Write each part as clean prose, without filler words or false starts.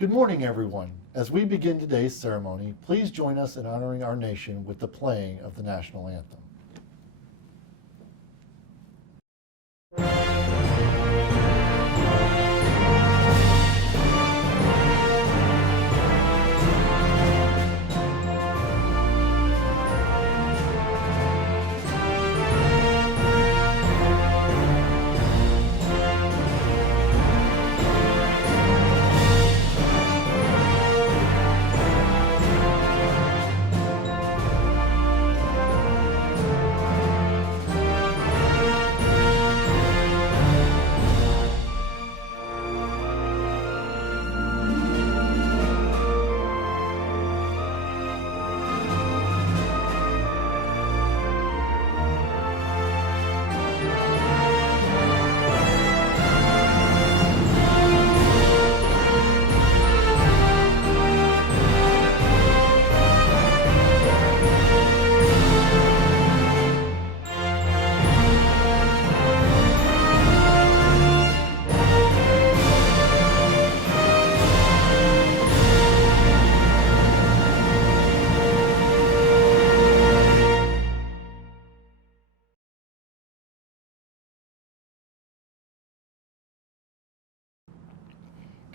Good morning, everyone. As we begin today's ceremony, please join us in honoring our nation with the playing of the national anthem.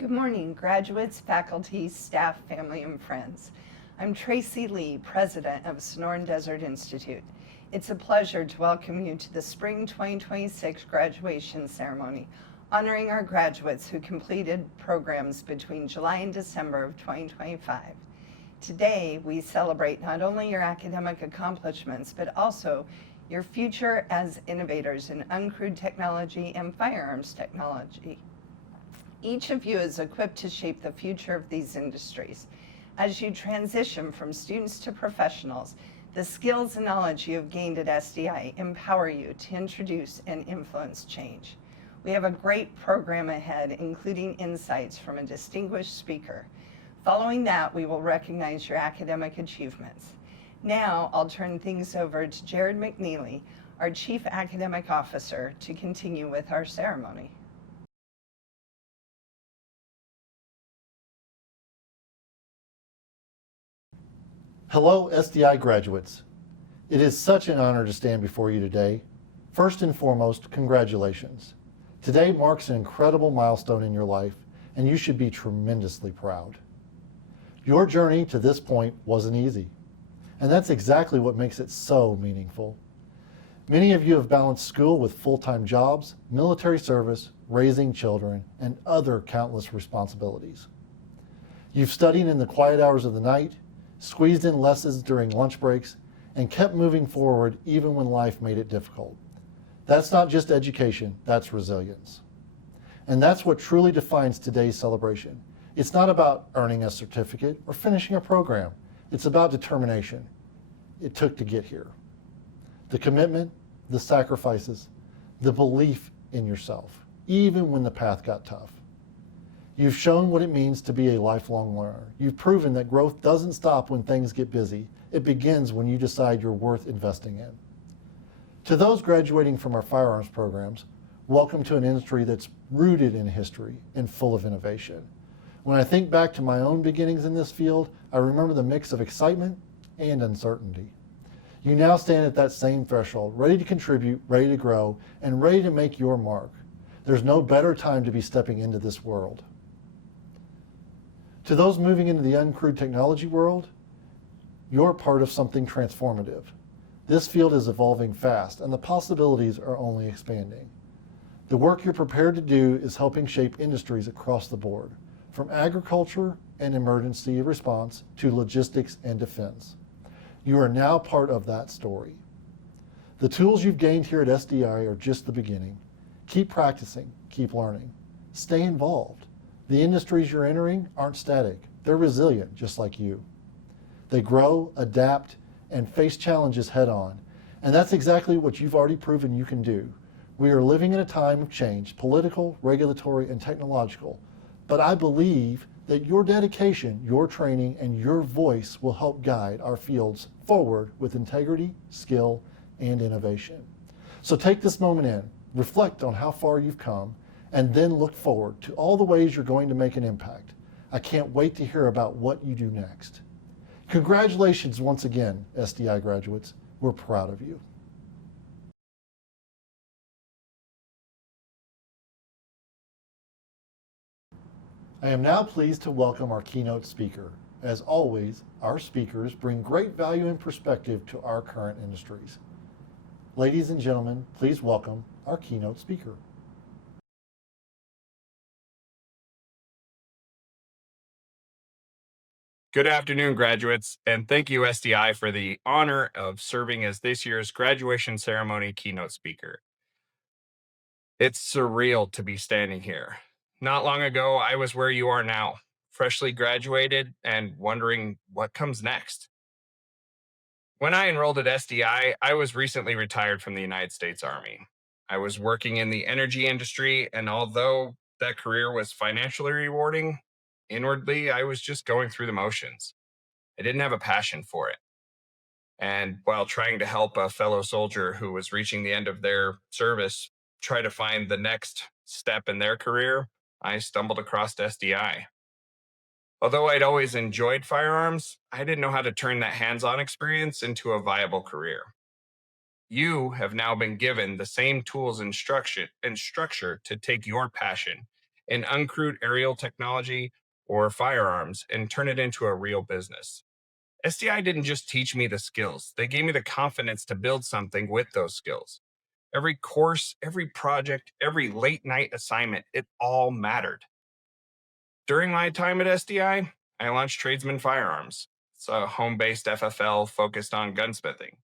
Good morning, graduates, faculty, staff, family, and friends. I'm Tracy Lee, president of Sonoran Desert Institute. It's a pleasure to welcome you to the Spring 2026 graduation ceremony, honoring our graduates who completed programs between July and December of 2025. Today, we celebrate not only your academic accomplishments, but also your future as innovators in uncrewed technology and firearms technology. Each of you is equipped to shape the future of these industries. As you transition from students to professionals, the skills and knowledge you have gained at SDI empower you to introduce and influence change. We have a great program ahead, including insights from a distinguished speaker. Following that, we will recognize your academic achievements. Now, I'll turn things over to Jared McNeely, our Chief Academic Officer, to continue with our ceremony. Hello, SDI graduates. It is such an honor to stand before you today. First and foremost, congratulations. Today marks an incredible milestone in your life, and you should be tremendously proud. Your journey to this point wasn't easy, and that's exactly what makes it so meaningful. Many of you have balanced school with full-time jobs, military service, raising children, and other countless responsibilities. You've studied in the quiet hours of the night, squeezed in lessons during lunch breaks, and kept moving forward even when life made it difficult. That's not just education, that's resilience. And that's what truly defines today's celebration. It's not about earning a certificate or finishing a program. It's about determination it took to get here. The commitment, the sacrifices, the belief in yourself, even when the path got tough. You've shown what it means to be a lifelong learner. You've proven that growth doesn't stop when things get busy. It begins when you decide you're worth investing in. To those graduating from our firearms programs, welcome to an industry that's rooted in history and full of innovation. When I think back to my own beginnings in this field, I remember the mix of excitement and uncertainty. You now stand at that same threshold, ready to contribute, ready to grow, and ready to make your mark. There's no better time to be stepping into this world. To those moving into the uncrewed technology world, you're part of something transformative. This field is evolving fast, and the possibilities are only expanding. The work you're prepared to do is helping shape industries across the board, from agriculture and emergency response to logistics and defense. You are now part of that story. The tools you've gained here at SDI are just the beginning. Keep practicing, keep learning, stay involved. The industries you're entering aren't static. They're resilient, just like you. They grow, adapt, and face challenges head on. And that's exactly what you've already proven you can do. We are living in a time of change, political, regulatory, and technological. But I believe that your dedication, your training, and your voice will help guide our fields forward with integrity, skill, and innovation. So take this moment in, reflect on how far you've come, and then look forward to all the ways you're going to make an impact. I can't wait to hear about what you do next. Congratulations once again, SDI graduates. We're proud of you. I am now pleased to welcome our keynote speaker. As always, our speakers bring great value and perspective to our current industries. Ladies and gentlemen, please welcome our keynote speaker. Good afternoon, graduates, and thank you, SDI, for the honor of serving as this year's graduation ceremony keynote speaker. It's surreal to be standing here. Not long ago, I was where you are now, freshly graduated and wondering what comes next. When I enrolled at SDI, I was recently retired from the United States Army. I was working in the energy industry, and although that career was financially rewarding, inwardly, I was just going through the motions. I didn't have a passion for it. And while trying to help a fellow soldier who was reaching the end of their service try to find the next step in their career, I stumbled across SDI. Although I'd always enjoyed firearms, I didn't know how to turn that hands-on experience into a viable career. You have now been given the same tools and structure to take your passion in uncrewed aerial technology or firearms and turn it into a real business. SDI didn't just teach me the skills, they gave me the confidence to build something with those skills. Every course, every project, every late night assignment, it all mattered. During my time at SDI, I launched Tradesman Firearms. It's a home-based FFL focused on gunsmithing.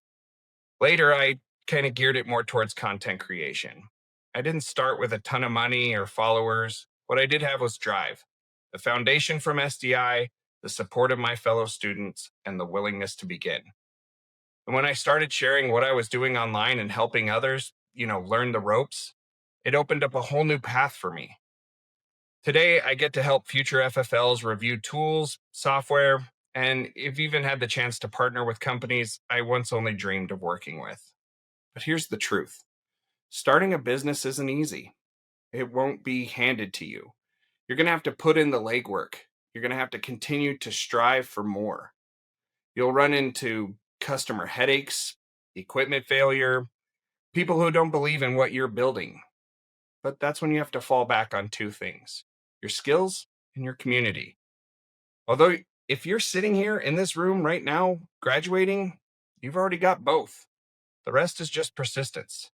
Later, I kind of geared it more towards content creation. I didn't start with a ton of money or followers. What I did have was drive. The foundation from SDI, the support of my fellow students, and the willingness to begin. And when I started sharing what I was doing online and helping others, learn the ropes, it opened up a whole new path for me. Today, I get to help future FFLs review tools, software, and I've even had the chance to partner with companies I once only dreamed of working with. But here's the truth. Starting a business isn't easy. It won't be handed to you. You're going to have to put in the legwork. You're going to have to continue to strive for more. You'll run into customer headaches, equipment failure, people who don't believe in what you're building. But that's when you have to fall back on two things: your skills and your community. Although, if you're sitting here in this room right now, graduating, you've already got both. The rest is just persistence.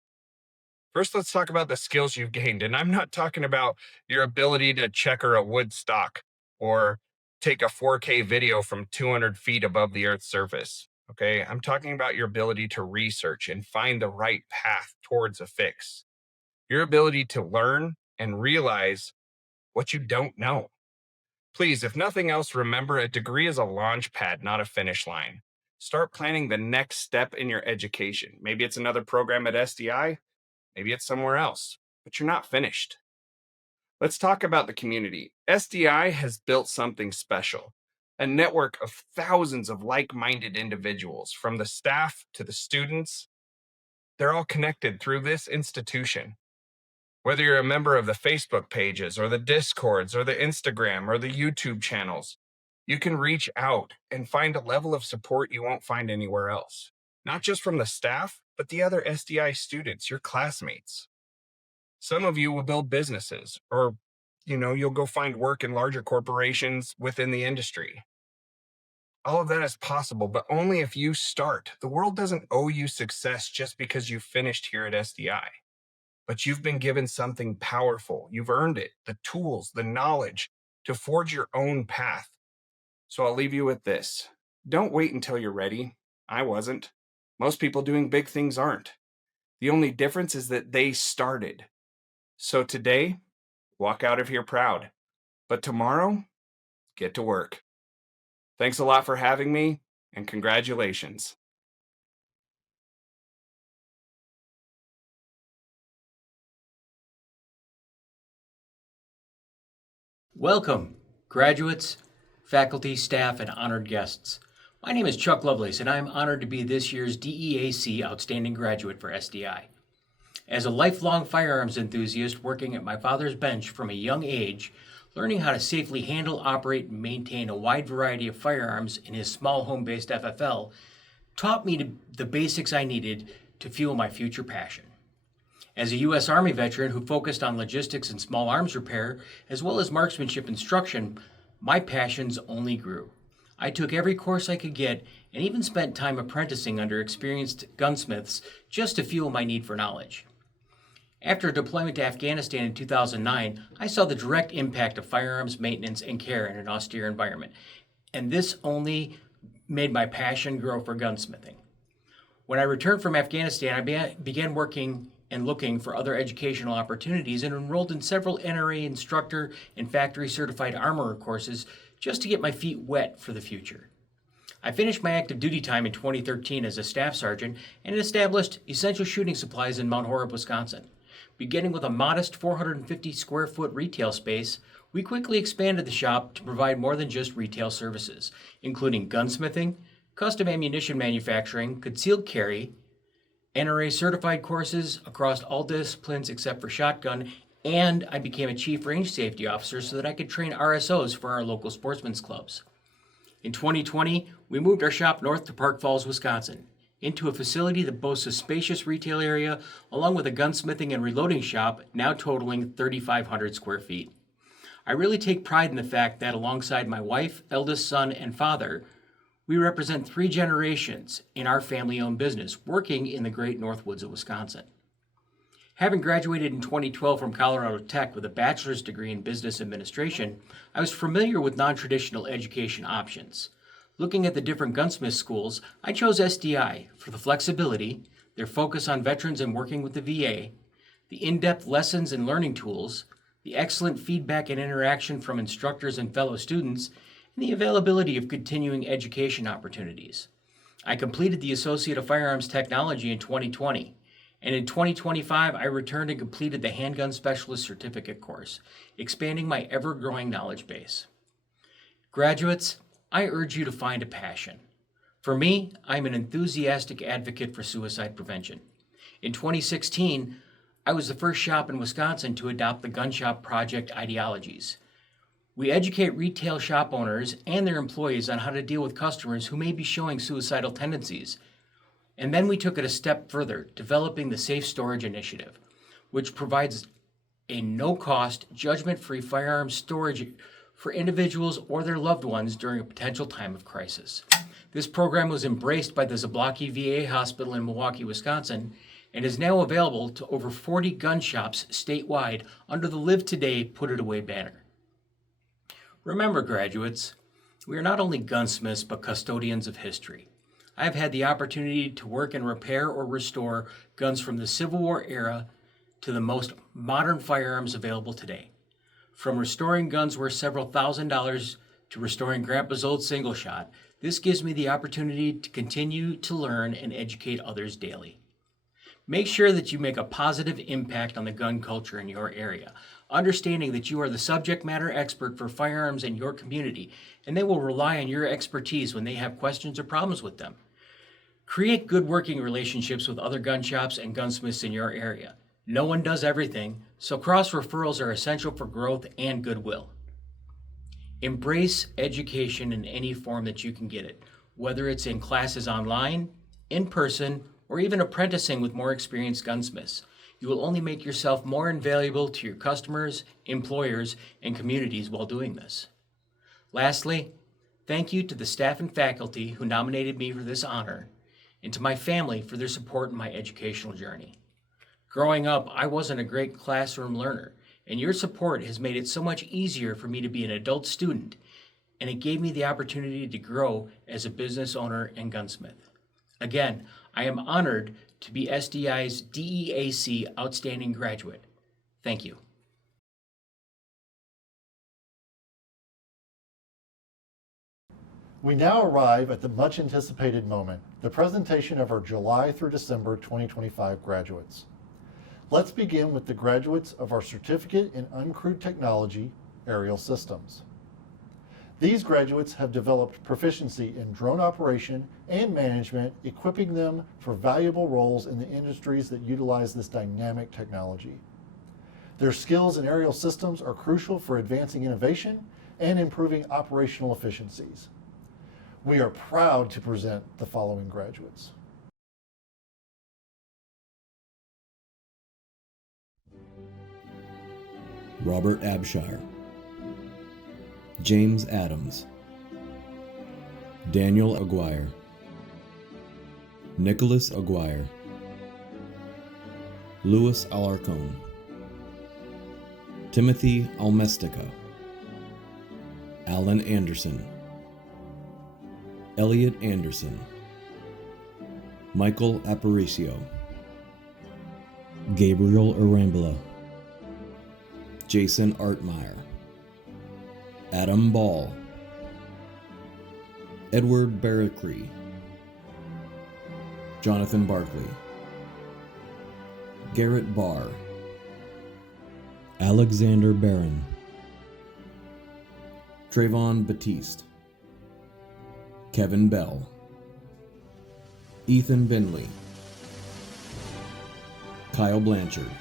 First, let's talk about the skills you've gained. And I'm not talking about your ability to checker a wood stock or take a 4K video from 200 feet above the Earth's surface. Okay, I'm talking about your ability to research and find the right path towards a fix. Your ability to learn and realize what you don't know. Please, if nothing else, remember a degree is a launch pad, not a finish line. Start planning the next step in your education. Maybe it's another program at SDI, maybe it's somewhere else, but you're not finished. Let's talk about the community. SDI has built something special, a network of thousands of like-minded individuals, from the staff to the students. They're all connected through this institution. Whether you're a member of the Facebook pages or the Discords or the Instagram or the YouTube channels, you can reach out and find a level of support you won't find anywhere else. Not just from the staff, but the other SDI students, your classmates. Some of you will build businesses, or you'll go find work in larger corporations within the industry. All of that is possible, but only if you start. The world doesn't owe you success just because you finished here at SDI. But you've been given something powerful. You've earned it, the tools, the knowledge to forge your own path. So I'll leave you with this. Don't wait until you're ready. I wasn't. Most people doing big things aren't. The only difference is that they started. So today, walk out of here proud. But tomorrow, get to work. Thanks a lot for having me, and congratulations. Welcome, graduates, faculty, staff, and honored guests. My name is Chuck Lovelace, and I'm honored to be this year's DEAC Outstanding Graduate for SDI. As a lifelong firearms enthusiast working at my father's bench from a young age, learning how to safely handle, operate, and maintain a wide variety of firearms in his small home-based FFL taught me the basics I needed to fuel my future passion. As a U.S. Army veteran who focused on logistics and small arms repair, as well as marksmanship instruction, my passions only grew. I took every course I could get and even spent time apprenticing under experienced gunsmiths just to fuel my need for knowledge. After a deployment to Afghanistan in 2009, I saw the direct impact of firearms maintenance and care in an austere environment, and this only made my passion grow for gunsmithing. When I returned from Afghanistan, I began working and looking for other educational opportunities and enrolled in several NRA instructor and factory certified armorer courses just to get my feet wet for the future. I finished my active duty time in 2013 as a staff sergeant and established Essential Shooting Supplies in Mount Horeb, Wisconsin. Beginning with a modest 450 square foot retail space, we quickly expanded the shop to provide more than just retail services, including gunsmithing, custom ammunition manufacturing, concealed carry, NRA certified courses across all disciplines except for shotgun, and I became a chief range safety officer so that I could train RSOs for our local sportsmen's clubs. In 2020, we moved our shop north to Park Falls, Wisconsin, into a facility that boasts a spacious retail area along with a gunsmithing and reloading shop now totaling 3,500 square feet. I really take pride in the fact that alongside my wife, eldest son, and father, we represent 3 generations in our family-owned business working in the great North Woods of Wisconsin. Having graduated in 2012 from Colorado Tech with a bachelor's degree in business administration, I was familiar with non-traditional education options. Looking at the different gunsmith schools, I chose SDI for the flexibility, their focus on veterans and working with the VA, the in-depth lessons and learning tools, the excellent feedback and interaction from instructors and fellow students, and the availability of continuing education opportunities. I completed the Associate of Firearms Technology in 2020, and in 2025 I returned and completed the Handgun Specialist Certificate course, expanding my ever-growing knowledge base. Graduates, I urge you to find a passion. For me, I'm an enthusiastic advocate for suicide prevention. In 2016, I was the first shop in Wisconsin to adopt the Gun Shop Project ideologies. We educate retail shop owners and their employees on how to deal with customers who may be showing suicidal tendencies. And then we took it a step further, developing the Safe Storage Initiative, which provides a no-cost, judgment-free firearms storage for individuals or their loved ones during a potential time of crisis. This program was embraced by the Zablocki VA Hospital in Milwaukee, Wisconsin, and is now available to over 40 gun shops statewide under the Live Today, Put It Away banner. Remember, graduates, we are not only gunsmiths but custodians of history. I have had the opportunity to work and repair or restore guns from the Civil War era to the most modern firearms available today. From restoring guns worth several $1,000s to restoring Grandpa's old single shot, this gives me the opportunity to continue to learn and educate others daily. Make sure that you make a positive impact on the gun culture in your area, understanding that you are the subject matter expert for firearms in your community, and they will rely on your expertise when they have questions or problems with them. Create good working relationships with other gun shops and gunsmiths in your area. No one does everything, so cross-referrals are essential for growth and goodwill. Embrace education in any form that you can get it, whether it's in classes online, in person, or even apprenticing with more experienced gunsmiths. You will only make yourself more invaluable to your customers, employers, and communities while doing this. Lastly, thank you to the staff and faculty who nominated me for this honor, and to my family for their support in my educational journey. Growing up, I wasn't a great classroom learner, and your support has made it so much easier for me to be an adult student, and it gave me the opportunity to grow as a business owner and gunsmith. Again, I am honored to be SDI's DEAC Outstanding Graduate. Thank you. We now arrive at the much anticipated moment, the presentation of our July through December 2025 graduates. Let's begin with the graduates of our Certificate in Uncrewed Technology, Aerial Systems. These graduates have developed proficiency in drone operation and management, equipping them for valuable roles in the industries that utilize this dynamic technology. Their skills in aerial systems are crucial for advancing innovation and improving operational efficiencies. We are proud to present the following graduates. Robert Abshire, James Adams, Daniel Aguirre, Nicholas Aguirre, Louis Alarcon, Timothy Almestica, Alan Anderson, Elliot Anderson, Michael Aparicio, Gabriel Arambula, Jason Artmeyer, Adam Ball, Edward Barracree, Jonathan Barkley, Garrett Barr, Alexander Barron, Trayvon Batiste, Kevin Bell, Ethan Benley, Kyle Blanchard,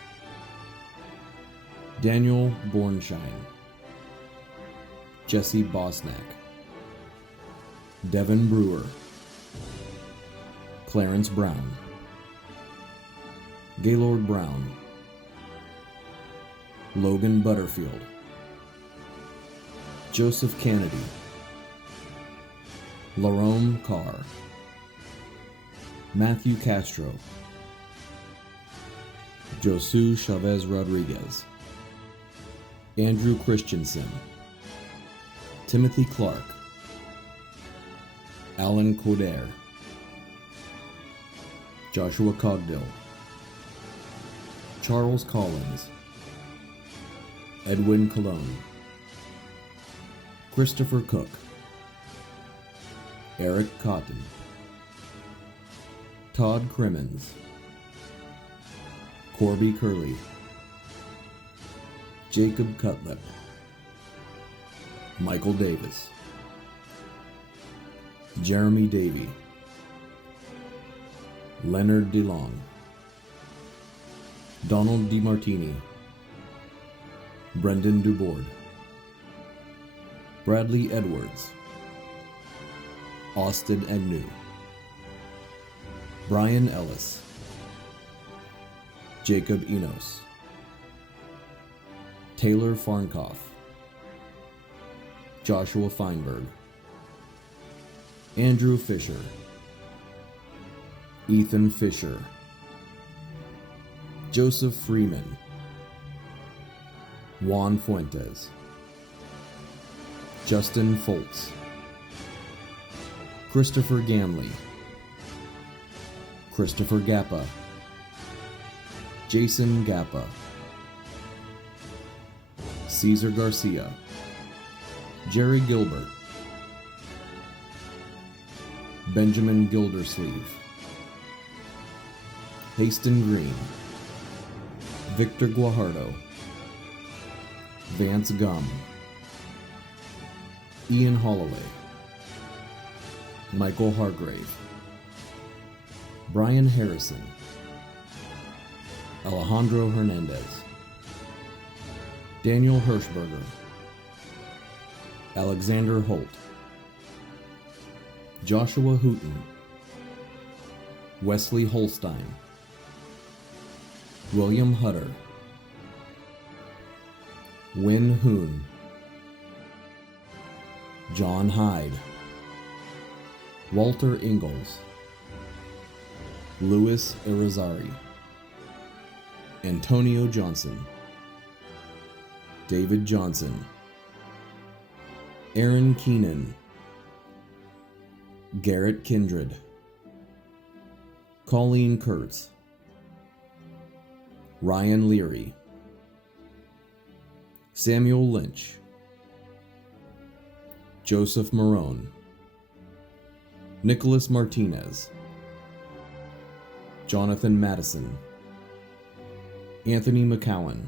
Daniel Bornschein, Jesse Bosnack, Devin Brewer, Clarence Brown, Gaylord Brown, Logan Butterfield, Joseph Kennedy, Larome Carr, Matthew Castro, Josu Chavez Rodriguez, Andrew Christensen, Timothy Clark, Alan Coder, Joshua Cogdill, Charles Collins, Edwin Cologne, Christopher Cook, Eric Cotton, Todd Crimmins, Corby Curley, Jacob Cutlip, Michael Davis, Jeremy Davey, Leonard DeLong, Donald DeMartini, Brendan Dubord, Bradley Edwards, Austin Agnew, Brian Ellis, Jacob Enos, Taylor Farnkoff, Joshua Feinberg, Andrew Fisher, Ethan Fisher, Joseph Freeman, Juan Fuentes, Justin Foltz, Christopher Gamley, Christopher Gappa, Jason Gappa, Cesar Garcia, Jerry Gilbert, Benjamin Gildersleeve, Haston Green, Victor Guajardo, Vance Gum, Ian Holloway, Michael Hargrave, Brian Harrison, Alejandro Hernandez, Daniel Hirschberger, Alexander Holt, Joshua Hooten, Wesley Holstein, William Hutter, Win Hoon, John Hyde, Walter Ingalls, Louis Irizarry, Antonio Johnson, David Johnson, Aaron Keenan, Garrett Kindred, Colleen Kurtz, Ryan Leary, Samuel Lynch, Joseph Marone, Nicholas Martinez, Jonathan Madison, Anthony McCowan,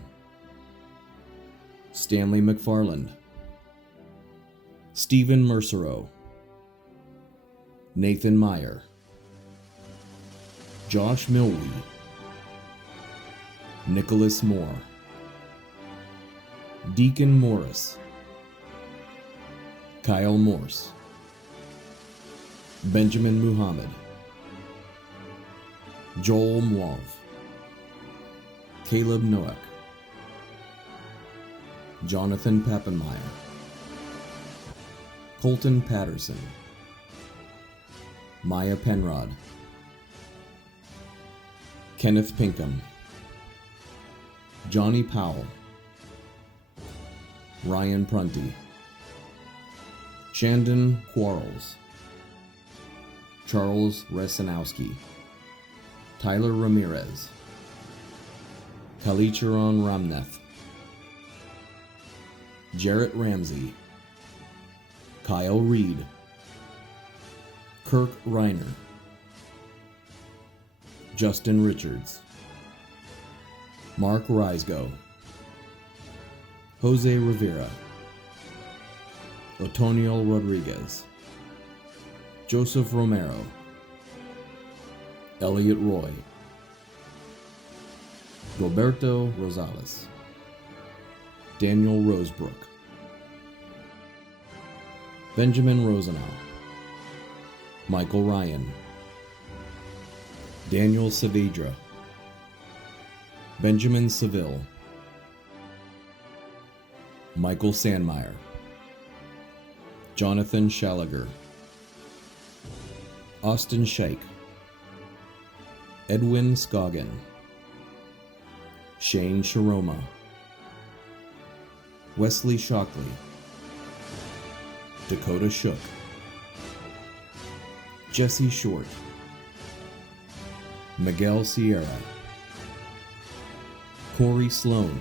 Stanley McFarland, Stephen Mercero, Nathan Meyer, Josh Milwee, Nicholas Moore, Deacon Morris, Kyle Morse, Benjamin Muhammad, Joel Muav, Caleb Noack, Jonathan Pappenmeyer, Colton Patterson, Maya Penrod, Kenneth Pinkham, Johnny Powell, Ryan Prunty, Shandon Quarles, Charles Resinowski, Tyler Ramirez, Kalicharon Ramnath, Jarrett Ramsey, Kyle Reed, Kirk Reiner, Justin Richards, Mark Risgo, Jose Rivera, Otonio Rodriguez, Joseph Romero, Elliot Roy, Roberto Rosales, Daniel Rosebrook, Benjamin Rosenau, Michael Ryan, Daniel Saavedra, Benjamin Seville, Michael Sandmeyer, Jonathan Schalliger, Austin Scheich, Edwin Scoggin, Shane Sharoma, Wesley Shockley, Dakota Shook, Jesse Short, Miguel Sierra, Corey Sloan,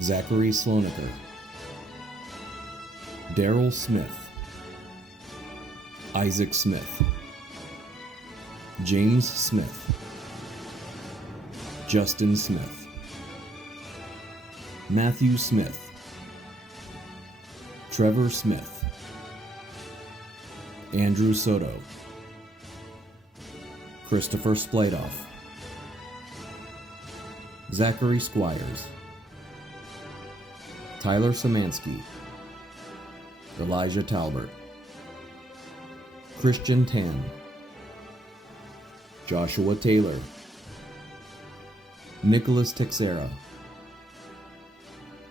Zachary Sloaniker, Daryl Smith, Isaac Smith, James Smith, Justin Smith, Matthew Smith, Trevor Smith, Andrew Soto, Christopher Splatoff, Zachary Squires, Tyler Samansky, Elijah Talbert, Christian Tan, Joshua Taylor, Nicholas Texera,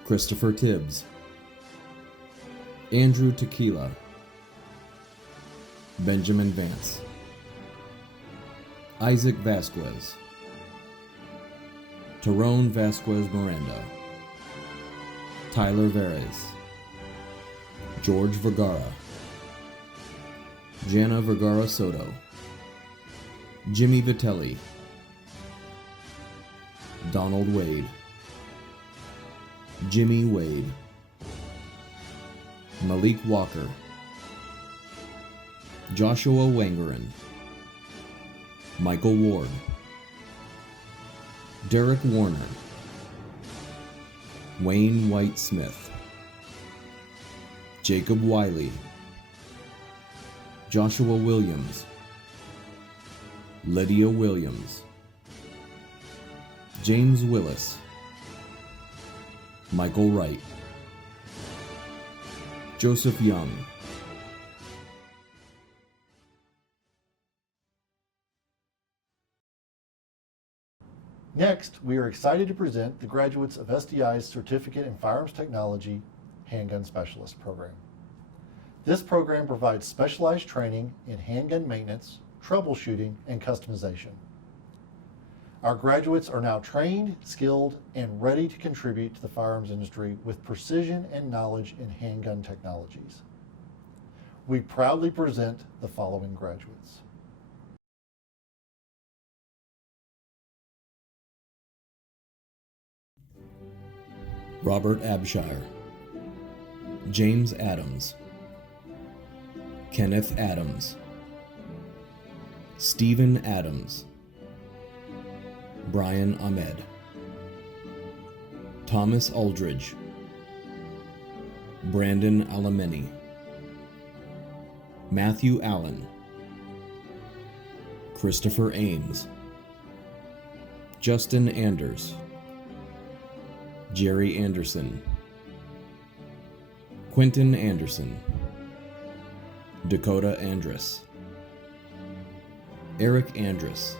Christopher Tibbs, Andrew Tequila, Benjamin Vance, Isaac Vasquez, Tyrone Vasquez Miranda, Tyler Veres, George Vergara, Jana Vergara Soto, Jimmy Vitelli, Donald Wade, Jimmy Wade, Malik Walker, Joshua Wangerin, Michael Ward, Derek Warner, Wayne White Smith, Jacob Wiley, Joshua Williams, Lydia Williams, James Willis, Michael Wright, Joseph Young, Next, we are excited to present the graduates of SDI's Certificate in Firearms Technology Handgun Specialist program. This program provides specialized training in handgun maintenance, troubleshooting, and customization. Our graduates are now trained, skilled, and ready to contribute to the firearms industry with precision and knowledge in handgun technologies. We proudly present the following graduates. Robert Abshire, James Adams, Kenneth Adams, Stephen Adams, Brian Ahmed, Thomas Aldridge, Brandon Alameni, Matthew Allen, Christopher Ames, Justin Anders, Jerry Anderson, Quentin Anderson, Dakota Andrus, Eric Andrus,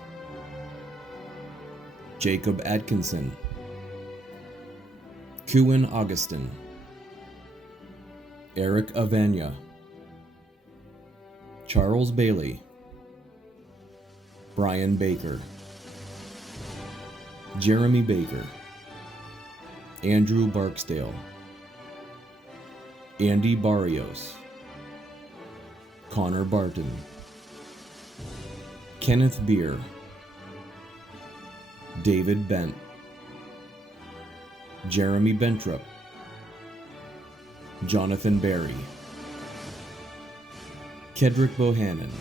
Jacob Atkinson, Kuin Augustin, Eric Avanya, Charles Bailey, Brian Baker, Jeremy Baker, Andrew Barksdale, Andy Barrios, Connor Barton, Kenneth Beer, David Bent, Jeremy Bentrup, Jonathan Barry, Kedrick Bohannon,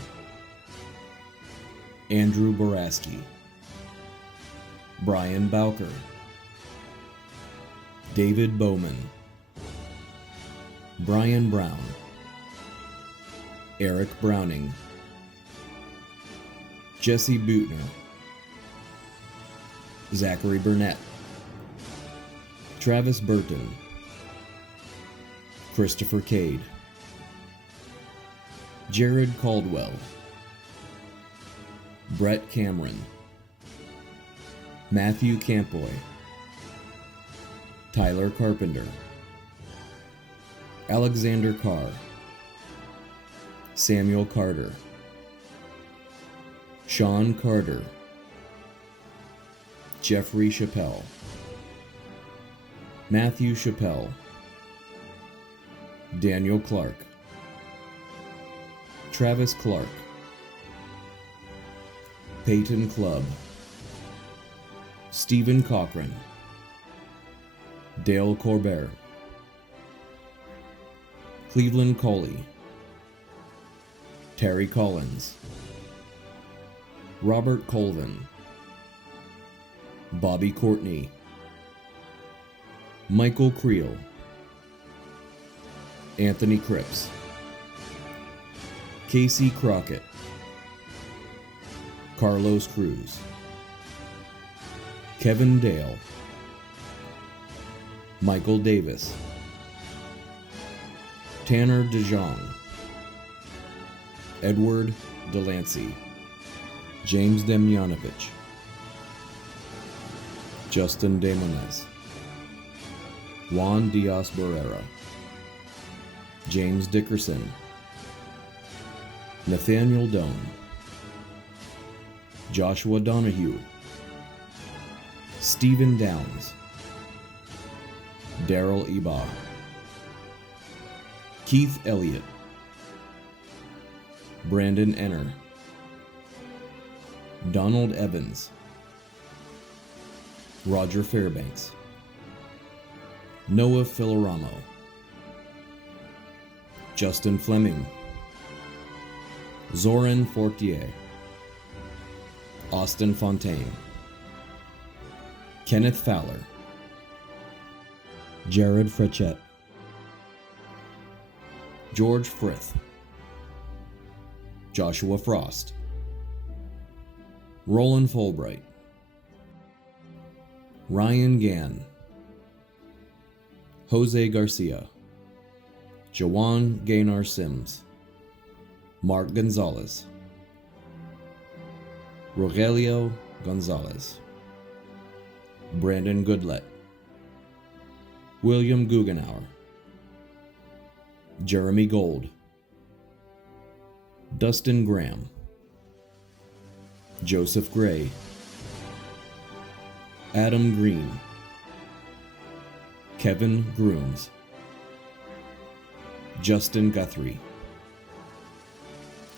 Andrew Boraski, Brian Bowker, David Bowman, Brian Brown, Eric Browning, Jesse Butner, Zachary Burnett, Travis Burton, Christopher Cade, Jared Caldwell, Brett Cameron, Matthew Campoy, Tyler Carpenter, Alexander Carr, Samuel Carter, Sean Carter, Jeffrey Chappelle, Matthew Chappelle, Daniel Clark, Travis Clark, Peyton Clubb, Stephen Cochran, Dale Corbett, Cleveland Coley, Terry Collins, Robert Colvin, Bobby Courtney, Michael Creel, Anthony Cripps, Casey Crockett, Carlos Cruz, Kevin Dale, Michael Davis, Tanner DeJong, Edward Delancey, James Demjanovich, Justin Demonez, Juan Diaz Barrera, James Dickerson, Nathaniel Doan, Joshua Donahue, Stephen Downs, Daryl Ebaugh, Keith Elliott, Brandon Enner, Donald Evans, Roger Fairbanks, Noah Filoramo, Justin Fleming, Zoran Fortier, Austin Fontaine, Kenneth Fowler, Jared Fretchett, George Frith, Joshua Frost, Roland Fulbright, Ryan Gann, Jose Garcia, Jawan Gaynor Sims, Mark Gonzalez, Rogelio Gonzalez, Brandon Goodlett, William Guggenauer, Jeremy Gold, Dustin Graham, Joseph Gray, Adam Green, Kevin Grooms, Justin Guthrie,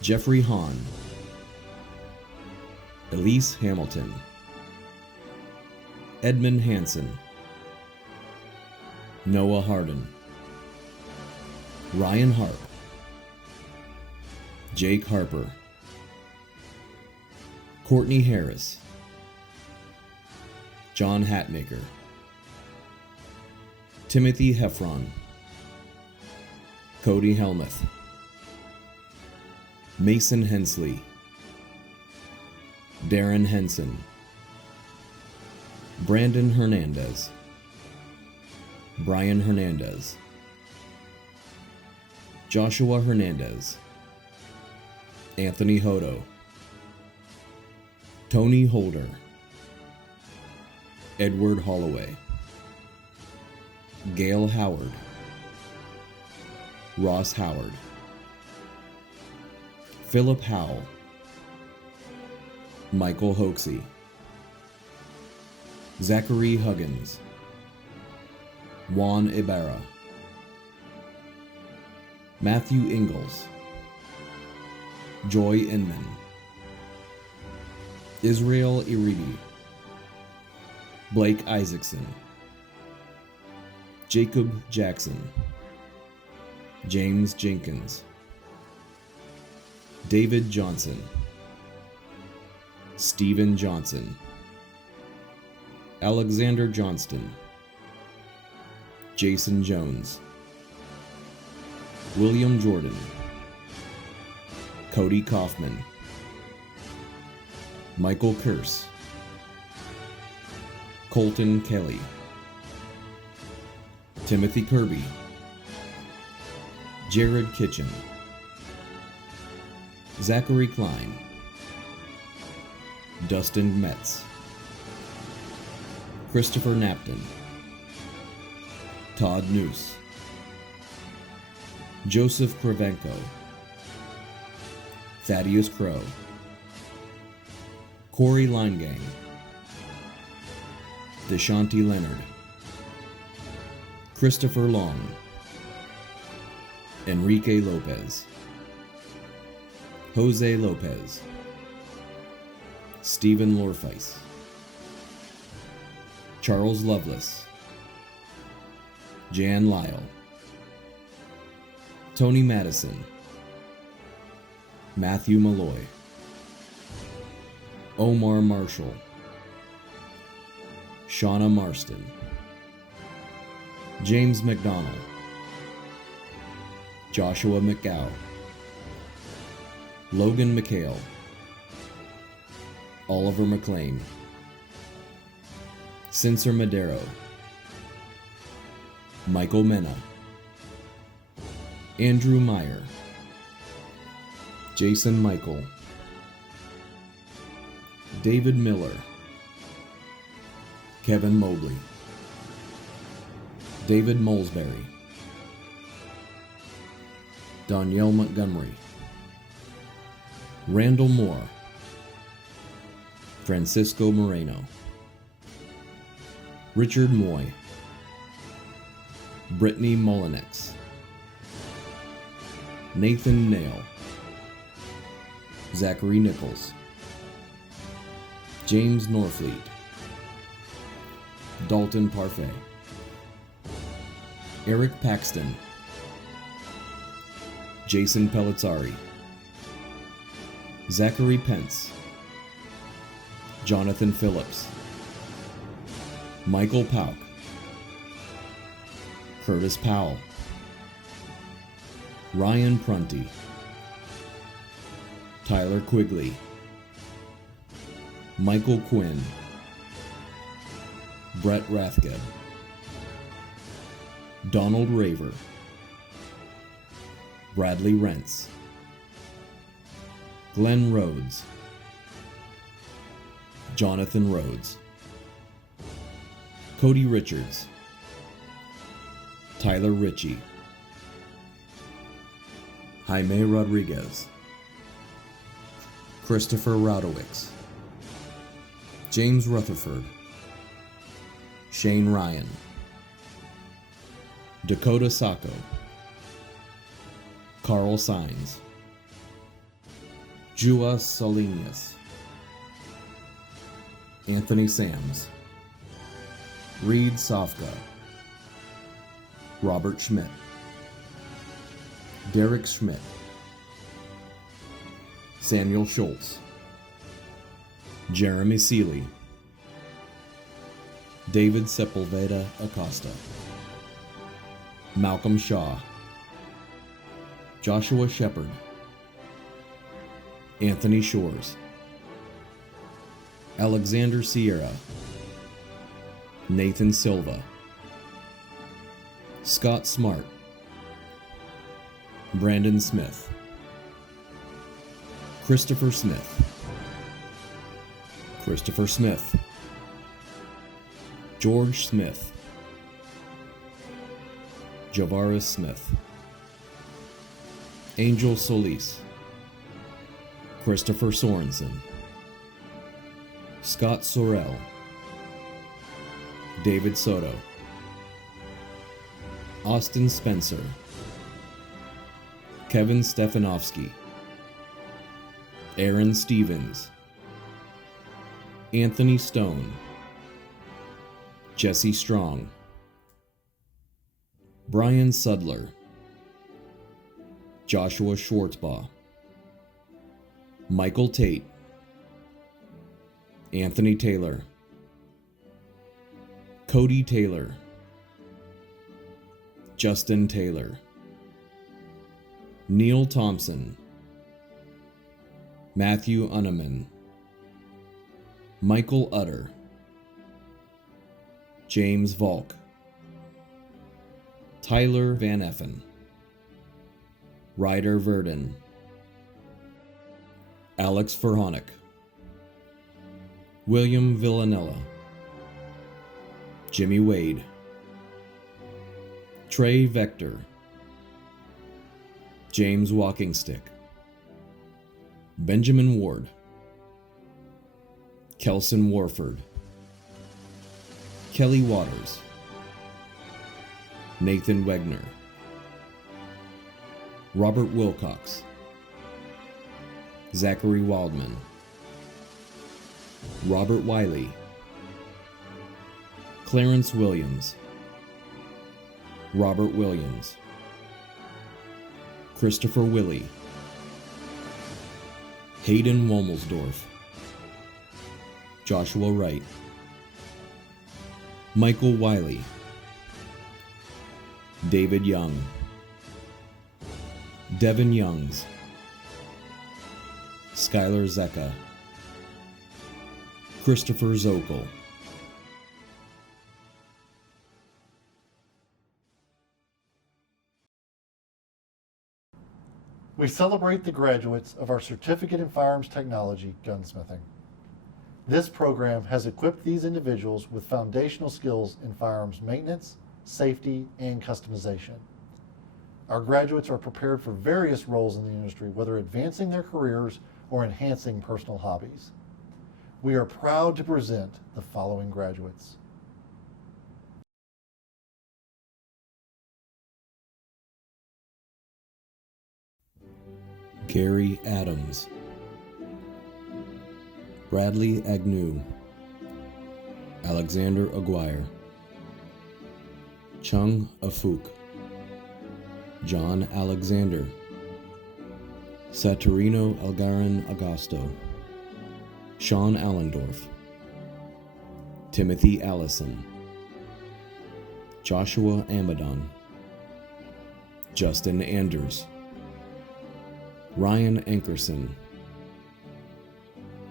Jeffrey Hahn, Elise Hamilton, Edmund Hansen, Noah Hardin, Ryan Harp, Jake Harper, Courtney Harris, John Hatmaker, Timothy Heffron, Cody Helmuth, Mason Hensley, Darren Henson, Brandon Hernandez, Brian Hernandez, Joshua Hernandez, Anthony Hodo, Tony Holder, Edward Holloway, Gail Howard, Ross Howard, Philip Howell, Michael Hoaxey, Zachary Huggins, Juan Ibarra, Matthew Ingalls, Joy Inman, Israel Iribi, Blake Isaacson, Jacob Jackson, James Jenkins, David Johnson, Stephen Johnson, Alexander Johnston, Jason Jones, William Jordan, Cody Kaufman, Michael Kearse, Colton Kelly, Timothy Kirby, Jared Kitchen, Zachary Klein, Dustin Metz, Christopher Napton, Todd Noose, Joseph Kravenko, Thaddeus Crow, Corey Linegang, Deshanti Leonard, Christopher Long, Enrique Lopez, Jose Lopez, Stephen Lorfeis, Charles Lovelace, Jan Lyle, Tony Madison, Matthew Malloy, Omar Marshall, Shauna Marston, James McDonald, Joshua McGow, Logan McHale, Oliver McLean, Censor Madero, Michael Mena, Andrew Meyer, Jason Michael, David Miller, Kevin Mobley, David Molesbury, Danielle Montgomery, Randall Moore, Francisco Moreno, Richard Moy, Brittany Mullinex, Nathan Nail, Zachary Nichols, James Norfleet, Dalton Parfait, Eric Paxton, Jason Pellizzari, Zachary Pence, Jonathan Phillips, Michael Pauk, Curtis Powell, Ryan Prunty, Tyler Quigley, Michael Quinn, Brett Rathgeb, Donald Raver, Bradley Rentz, Glenn Rhodes, Jonathan Rhodes, Cody Richards, Tyler Ritchie, Jaime Rodriguez, Christopher Rodowicz, James Rutherford, Shane Ryan, Dakota Sacco, Carl Sines, Jua Salinius, Anthony Sams, Reed Sofka, Robert Schmidt, Derek Schmidt, Samuel Schultz, Jeremy Seeley, David Sepulveda Acosta, Malcolm Shaw, Joshua Shepard, Anthony Shores, Alexander Sierra, Nathan Silva, Scott Smart, Brandon Smith, Christopher Smith, Christopher Smith, George Smith, Javaris Smith, Angel Solis, Christopher Sorensen, Scott Sorrell, David Soto, Austin Spencer, Kevin Stefanovsky, Aaron Stevens, Anthony Stone, Jesse Strong, Brian Sudler, Joshua Schwartzbaugh, Michael Tate, Anthony Taylor, Cody Taylor, Justin Taylor, Neil Thompson, Matthew Unneman, Michael Utter, James Volk, Tyler Van Effen, Ryder Verdon, Alex Verhonik, William Villanella, Jimmy Wade, Trey Vector, James Walkingstick, Benjamin Ward, Kelson Warford, Kelly Waters, Nathan Wegner, Robert Wilcox, Zachary Wildman, Robert Wiley, Clarence Williams, Robert Williams, Christopher Willie, Hayden Womelsdorf, Joshua Wright, Michael Wiley, David Young, Devin Youngs, Skylar Zecca, Christopher Zokel. We celebrate the graduates of our Certificate in Firearms Technology, Gunsmithing. This program has equipped these individuals with foundational skills in firearms maintenance, safety, and customization. Our graduates are prepared for various roles in the industry, whether advancing their careers or enhancing personal hobbies. We are proud to present the following graduates. Gary Adams, Bradley Agnew, Alexander Aguirre, Chung Afuk, John Alexander, Saturino Algarin Agosto, Sean Allendorf, Timothy Allison, Joshua Amadon, Justin Anders, Ryan Ankerson,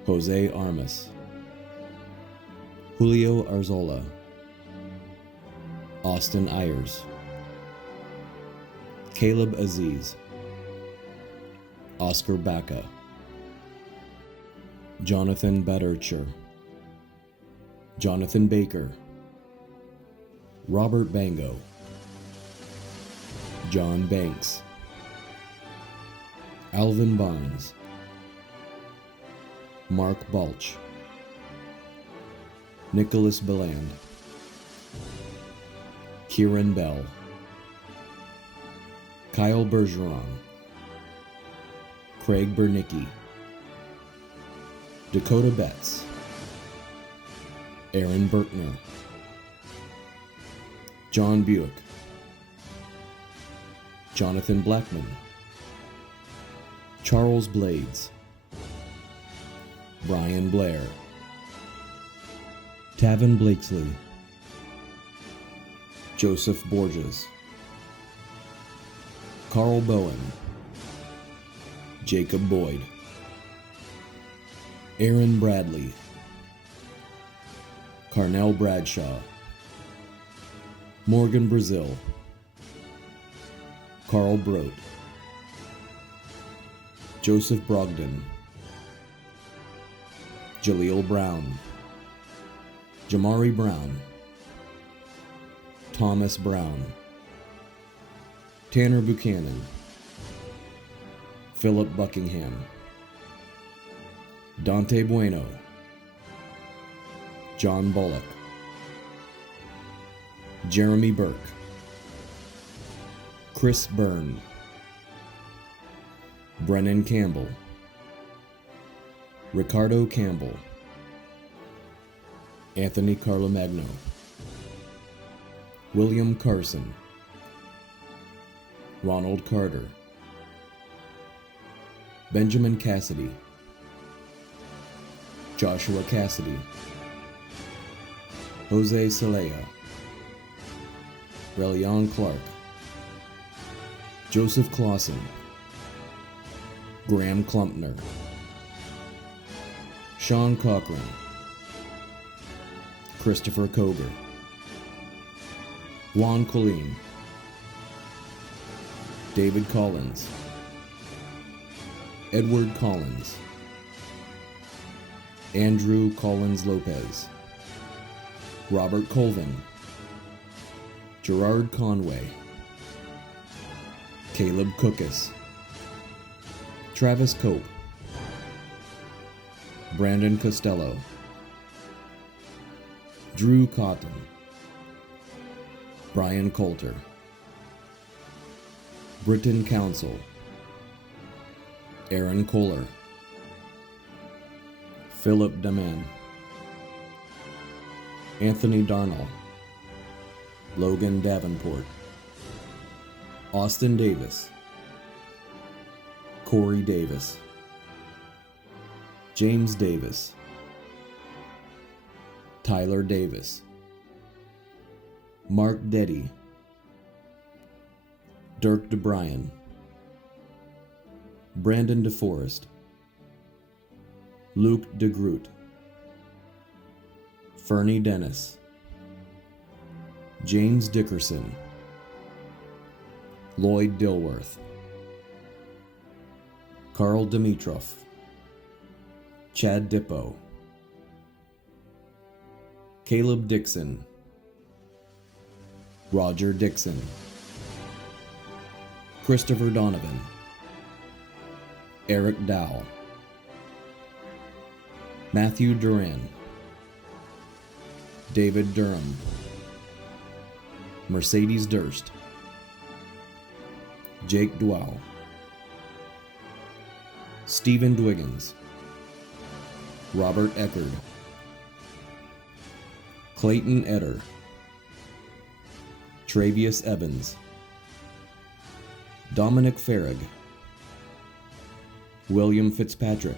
Jose Armas, Julio Arzola, Austin Ayers, Caleb Aziz, Oscar Baca, Jonathan Badercher, Jonathan Baker, Robert Bango, John Banks, Alvin Barnes, Mark Balch, Nicholas Beland, Kieran Bell, Kyle Bergeron, Craig Bernicki, Dakota Betts, Aaron Berkner, John Buick, Jonathan Blackman, Charles Blades, Brian Blair, Tavin Blakesley, Joseph Borges, Carl Bowen, Jacob Boyd, Aaron Bradley, Carnell Bradshaw, Morgan Brazil, Carl Brodt, Joseph Brogdon, Jaleel Brown, Jamari Brown, Thomas Brown, Tanner Buchanan, Philip Buckingham, Dante Bueno, John Bullock, Jeremy Burke, Chris Byrne, Brennan Campbell, Ricardo Campbell, Anthony Carlomagno, William Carson, Ronald Carter, Benjamin Cassidy, Joshua Cassidy, Jose Celaya, Relion Clark, Joseph Clausen, Graham Klumpner, Sean Cochran, Christopher Koger, Juan Colleen, David Collins, Edward Collins, Andrew Collins Lopez, Robert Colvin, Gerard Conway, Caleb Cookus, Travis Cope, Brandon Costello, Drew Cotton, Brian Coulter, Britton Council, Aaron Kohler, Philip Daman, Anthony Darnell, Logan Davenport, Austin Davis, Corey Davis, James Davis, Tyler Davis, Mark Deddy, Dirk DeBryan, Brandon DeForest, Luke DeGroot, Fernie Dennis, James Dickerson, Lloyd Dilworth, Carl Dimitrov, Chad Dippo, Caleb Dixon, Roger Dixon, Christopher Donovan, Eric Dow, Matthew Duran, David Durham, Mercedes Durst, Jake Dwell, Stephen Dwiggins, Robert Eckerd, Clayton Etter, Travius Evans, Dominic Farrig, William Fitzpatrick,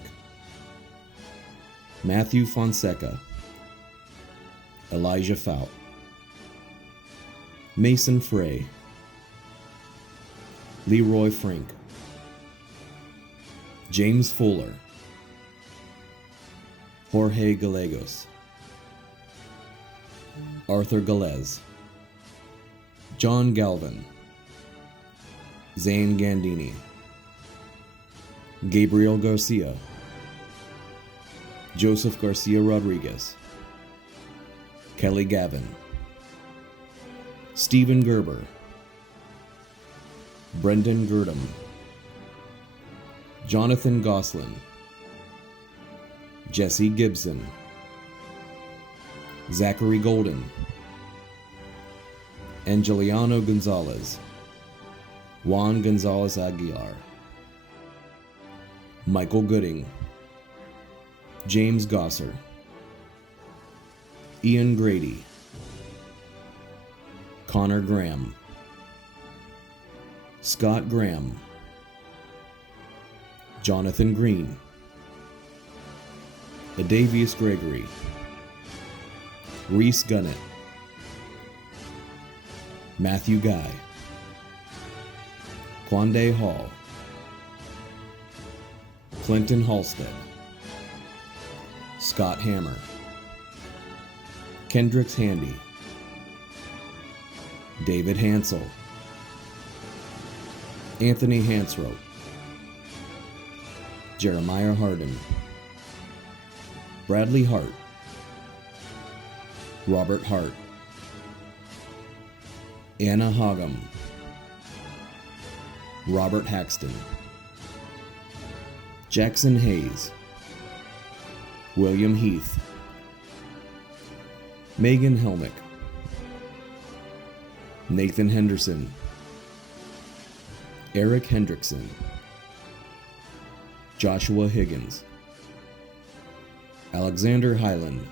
Matthew Fonseca, Elijah Fout, Mason Frey, Leroy Frank, James Fuller, Jorge Gallegos, Arthur Galez, John Galvin, Zane Gandini, Gabriel Garcia, Joseph Garcia Rodriguez, Kelly Gavin, Stephen Gerber, Brendan Girdham, Jonathan Goslin, Jesse Gibson, Zachary Golden, Angeliano Gonzalez, Juan Gonzalez Aguilar, Michael Gooding, James Gosser, Ian Grady, Connor Graham, Scott Graham, Jonathan Green, Adavius Gregory, Reese Gunnett, Matthew Guy, Quande Hall, Clinton Halstead, Scott Hammer, Kendricks Handy, David Hansel, Anthony Hansroth, Jeremiah Harden, Bradley Hart, Robert Hart, Anna Hogum, Robert Haxton, Jackson Hayes, William Heath, Megan Helmick, Nathan Henderson, Eric Hendrickson, Joshua Higgins, Alexander Highland,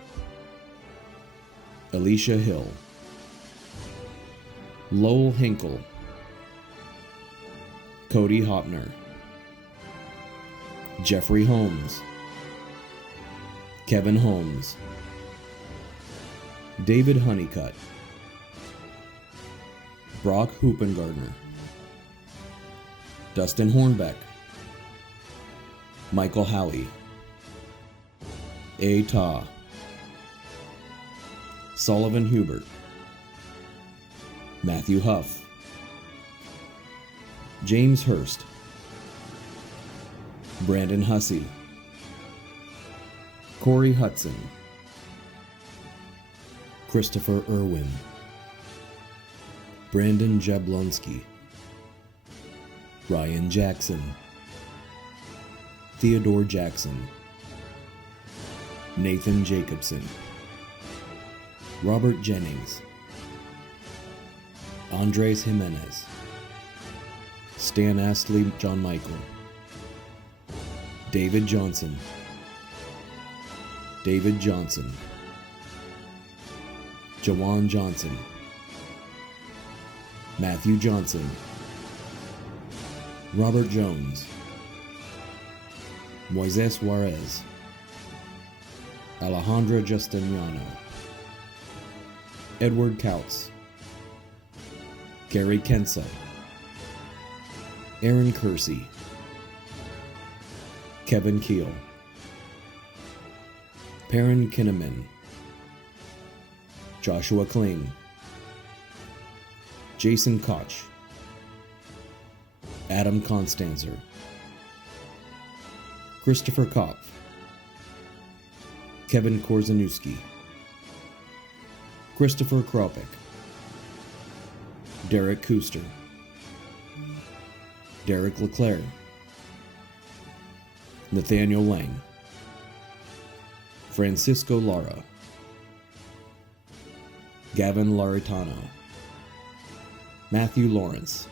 Alicia Hill, Lowell Hinkle, Cody Hopner, Jeffrey Holmes, Kevin Holmes, David Honeycutt, Brock Hoopengardner, Dustin Hornbeck, Michael Howie, A. Ta, Sullivan Hubert, Matthew Huff, James Hurst, Brandon Hussey, Corey Hudson, Christopher Irwin, Brandon Jablonski, Ryan Jackson, Theodore Jackson, Nathan Jacobson, Robert Jennings, Andres Jimenez, Stan Astley John Michael, David Johnson, David Johnson, Jawan Johnson, Matthew Johnson, Robert Jones, Moises Juarez, Alejandra Justiniano, Edward Kautz, Gary Kensa, Aaron Kersey, Kevin Keel, Perrin Kinnaman, Joshua Kling, Jason Koch, Adam Constanzer, Christopher Kopf, Kevin Korzeniewski, Christopher Kropik, Derek Kuster, Derek Leclerc, Nathaniel Lang, Francisco Lara, Gavin Laritano, Matthew Lawrence,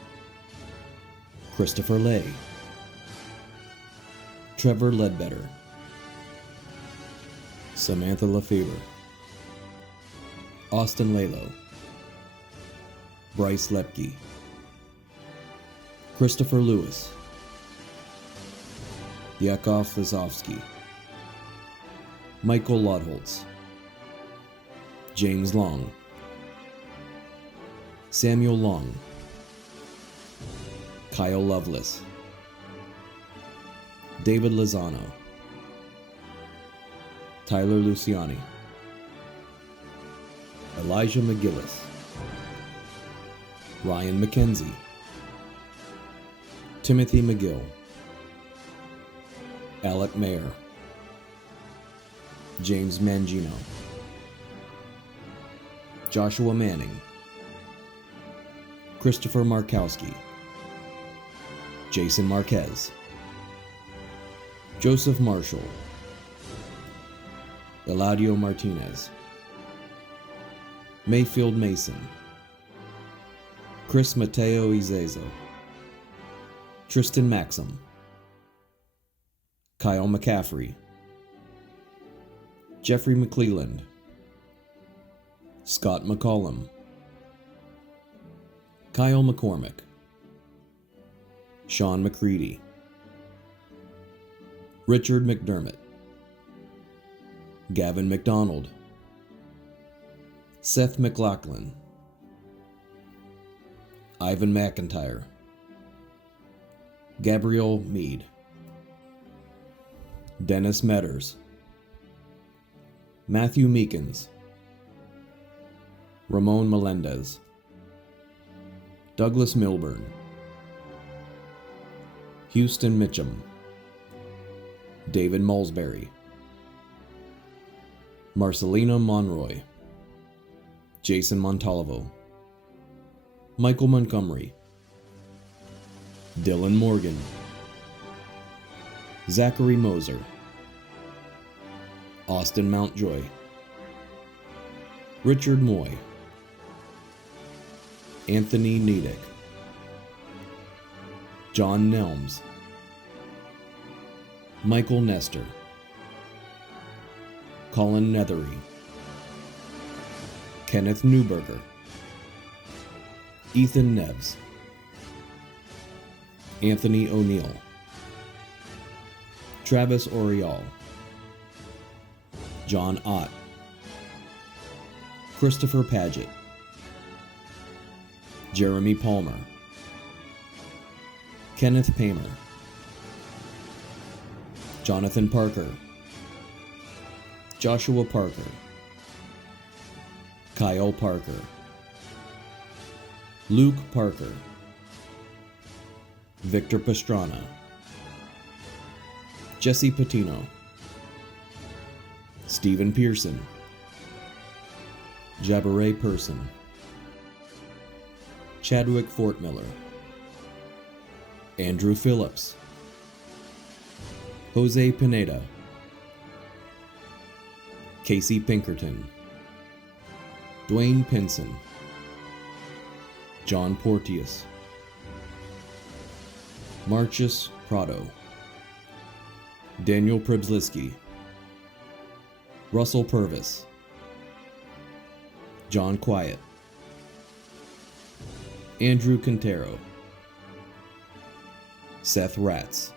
Christopher Lay, Trevor Ledbetter, Samantha Lefevre, Austin Lalo, Bryce Lepke, Christopher Lewis, Yakov Lazovsky, Michael Lodholtz, James Long, Samuel Long, Kyle Lovelace, David Lozano, Tyler Luciani, Elijah McGillis, Ryan McKenzie, Timothy McGill, Alec Mayer, James Mangino, Joshua Manning, Christopher Markowski, Jason Marquez, Joseph Marshall, Eladio Martinez, Mayfield Mason, Chris Mateo Izezo, Tristan Maxim, Kyle McCaffrey, Jeffrey McClelland, Scott McCollum, Kyle McCormick, Sean McCready, Richard McDermott, Gavin McDonald, Seth McLaughlin, Ivan McIntyre, Gabrielle Meade, Dennis Metters, Matthew Meekins, Ramon Melendez, Douglas Milburn, Houston Mitchum, David Mulsbury, Marcelina Monroy, Jason Montalvo, Michael Montgomery, Dylan Morgan, Zachary Moser, Austin Mountjoy, Richard Moy, Anthony Nedick, John Nelms, Michael Nestor, Colin Nethery, Kenneth Newberger, Ethan Neves, Anthony O'Neill, Travis Oriol, John Ott, Christopher Paget, Jeremy Palmer, Kenneth Paymer, Jonathan Parker, Joshua Parker, Kyle Parker, Luke Parker, Victor Pastrana, Jesse Patino, Stephen Pearson, Jabare Person, Chadwick Fortmiller, Andrew Phillips, Jose Pineda, Casey Pinkerton, Dwayne Pinson, John Porteous, Marcus Prado, Daniel Przybylski, Russell Purvis, John Quiet, Andrew Quintero, Seth Ratz,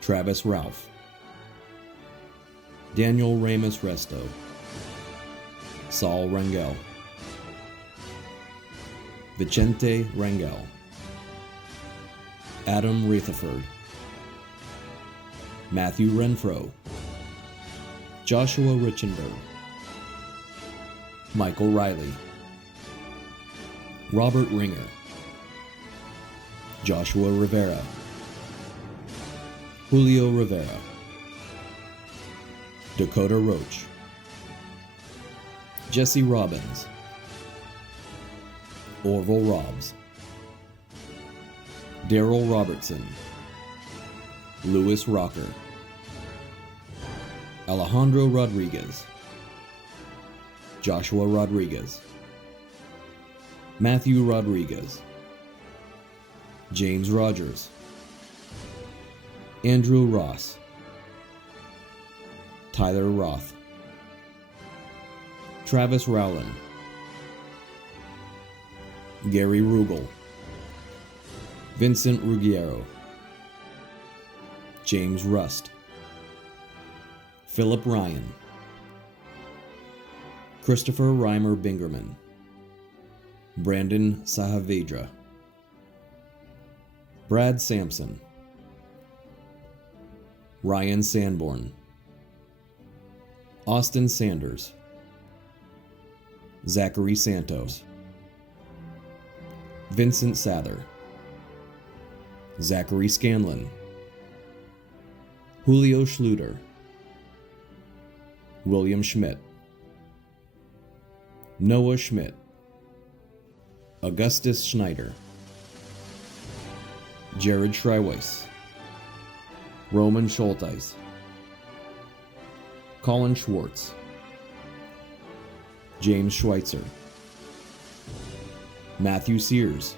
Travis Ralph, Daniel Ramos Resto, Saul Rangel, Vicente Rangel, Adam Rutherford, Matthew Renfro, Joshua Richenberg, Michael Riley, Robert Ringer, Joshua Rivera, Julio Rivera, Dakota Roach, Jesse Robbins, Orville Robbs, Daryl Robertson, Louis Rocker, Alejandro Rodriguez, Joshua Rodriguez, Matthew Rodriguez, James Rogers, Andrew Ross, Tyler Roth, Travis Rowland, Gary Rugel, Vincent Ruggiero, James Rust, Philip Ryan, Christopher Reimer Bingerman, Brandon Sahavedra, Brad Sampson, Ryan Sanborn, Austin Sanders, Zachary Santos, Vincent Sather, Zachary Scanlon, Julio Schluter, William Schmidt, Noah Schmidt, Augustus Schneider, Jared Schreiweiss, Roman Schulteis, Colin Schwartz, James Schweitzer, Matthew Sears,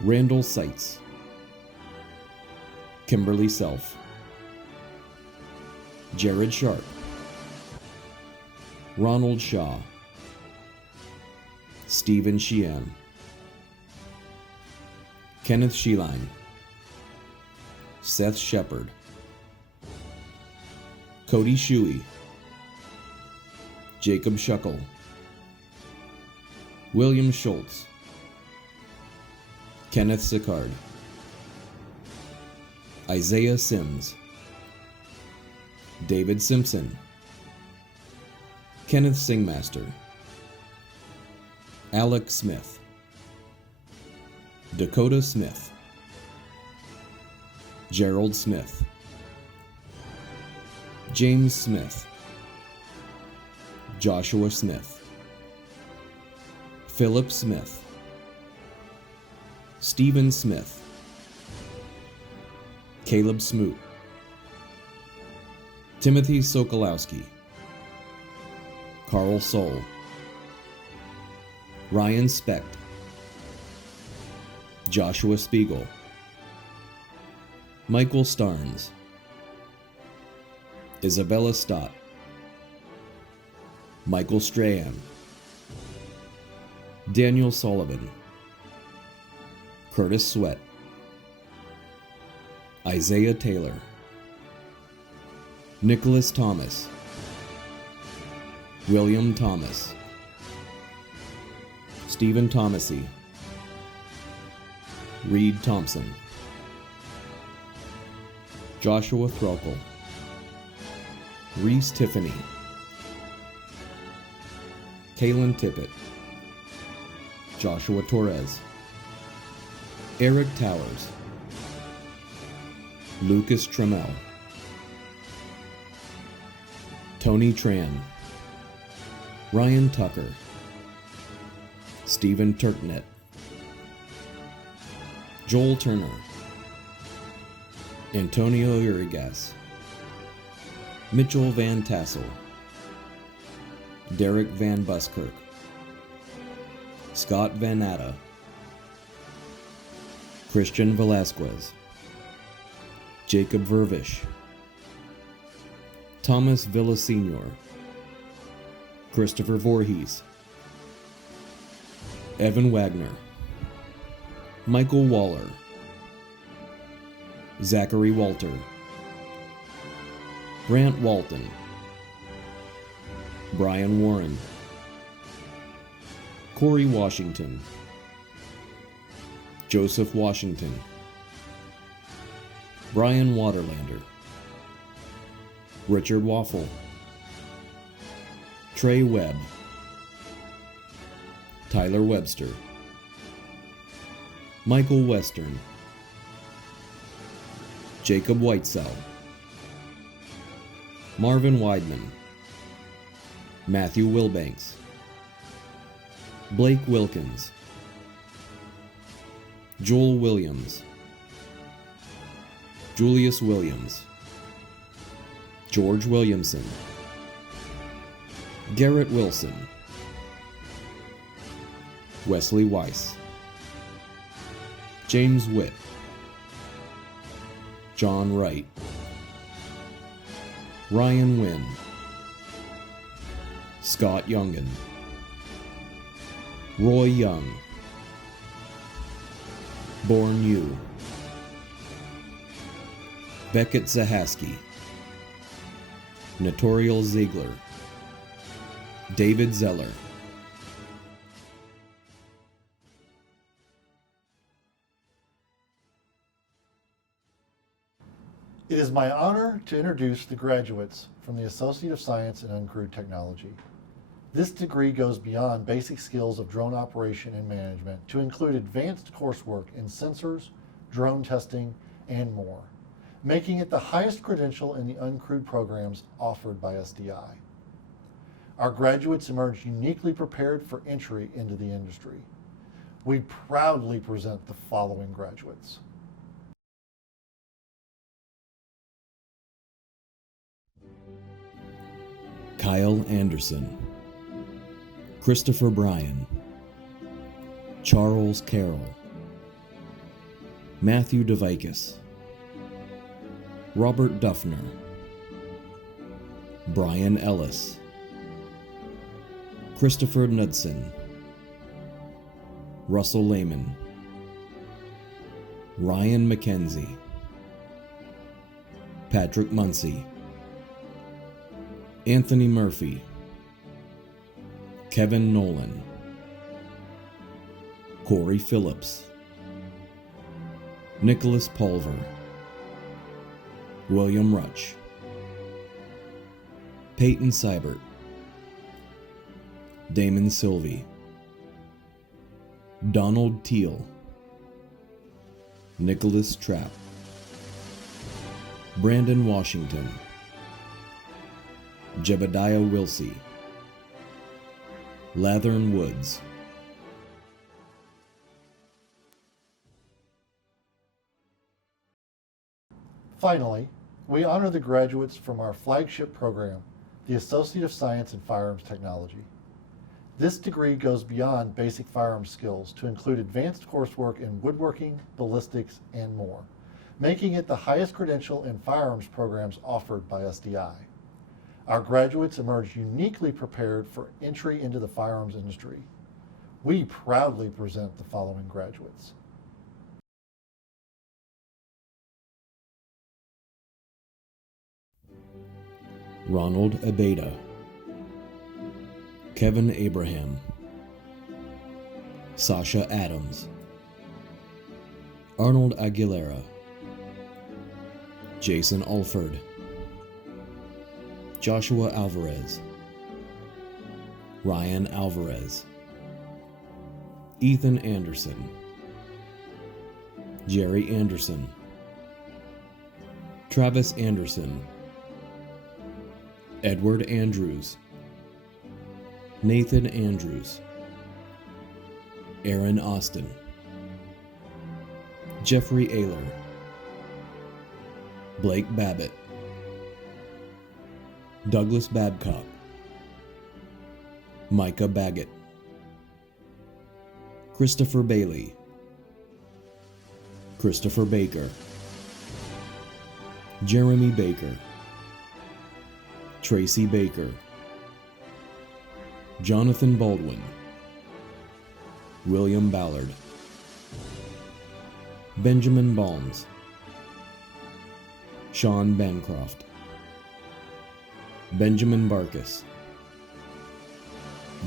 Randall Seitz, Kimberly Self, Jared Sharp, Ronald Shaw, Stephen Sheehan, Kenneth Sheeline, Seth Shepard, Cody Shuey, Jacob Shuckle, William Schultz, Kenneth Sicard, Isaiah Sims, David Simpson, Kenneth Singmaster, Alex Smith, Dakota Smith, Gerald Smith, James Smith, Joshua Smith, Philip Smith, Stephen Smith, Caleb Smoot, Timothy Sokolowski, Carl Soul, Ryan Specht, Joshua Spiegel, Michael Starnes, Isabella Stott, Michael Strahan, Daniel Sullivan, Curtis Sweat, Isaiah Taylor, Nicholas Thomas, William Thomas, Stephen Thomasy, Reed Thompson, Joshua Threlkel, Reese Tiffany, Kaylin Tippett, Joshua Torres, Eric Towers, Lucas Trammell, Tony Tran, Ryan Tucker, Stephen Turknet, Joel Turner, Antonio Urigas, Mitchell Van Tassel, Derek Van Buskirk, Scott Van Atta, Christian Velasquez, Jacob Vervish, Thomas Villasenor, Christopher Voorhees, Evan Wagner, Michael Waller, Zachary Walter, Grant Walton, Brian Warren, Corey Washington, Joseph Washington, Brian Waterlander, Richard Waffle, Trey Webb, Tyler Webster, Michael Western, Jacob Whitesell, Marvin Weidman, Matthew Wilbanks, Blake Wilkins, Joel Williams, Julius Williams, George Williamson, Garrett Wilson, Wesley Weiss, James Witt, John Wright, Ryan Wynn, Scott Youngen, Roy Young, Born Yu, Beckett Zahaski, Notorial Ziegler, David Zeller. It is my honor to introduce the graduates from the Associate of Science in Uncrewed Technology. This degree goes beyond basic skills of drone operation and management to include advanced coursework in sensors, drone testing, and more, making it the highest credential in the Uncrewed programs offered by SDI. Our graduates emerge uniquely prepared for entry into the industry. We proudly present the following graduates. Kyle Anderson, Christopher Bryan, Charles Carroll, Matthew DeVikis, Robert Duffner, Brian Ellis, Christopher Knudsen, Russell Lehman, Ryan McKenzie, Patrick Muncy, Anthony Murphy, Kevin Nolan, Corey Phillips, Nicholas Pulver, William Rutch, Peyton Seibert, Damon Sylvie, Donald Teal, Nicholas Trapp, Brandon Washington, Jebediah Wilsey, Lathern Woods. Finally, we honor the graduates from our flagship program, the Associate of Science in Firearms Technology. This degree goes beyond basic firearms skills to include advanced coursework in woodworking, ballistics, and more, making it the highest credential in firearms programs offered by SDI. Our graduates emerge uniquely prepared for entry into the firearms industry. We proudly present the following graduates. Ronald Abeda, Kevin Abraham, Sasha Adams, Arnold Aguilera, Jason Alford, Joshua Alvarez, Ryan Alvarez, Ethan Anderson, Jerry Anderson, Travis Anderson, Edward Andrews, Nathan Andrews, Aaron Austin, Jeffrey Ayler, Blake Babbitt, Douglas Babcock, Micah Baggett, Christopher Bailey, Christopher Baker, Jeremy Baker, Tracy Baker, Jonathan Baldwin, William Ballard, Benjamin Balms, Sean Bancroft, Benjamin Barkus,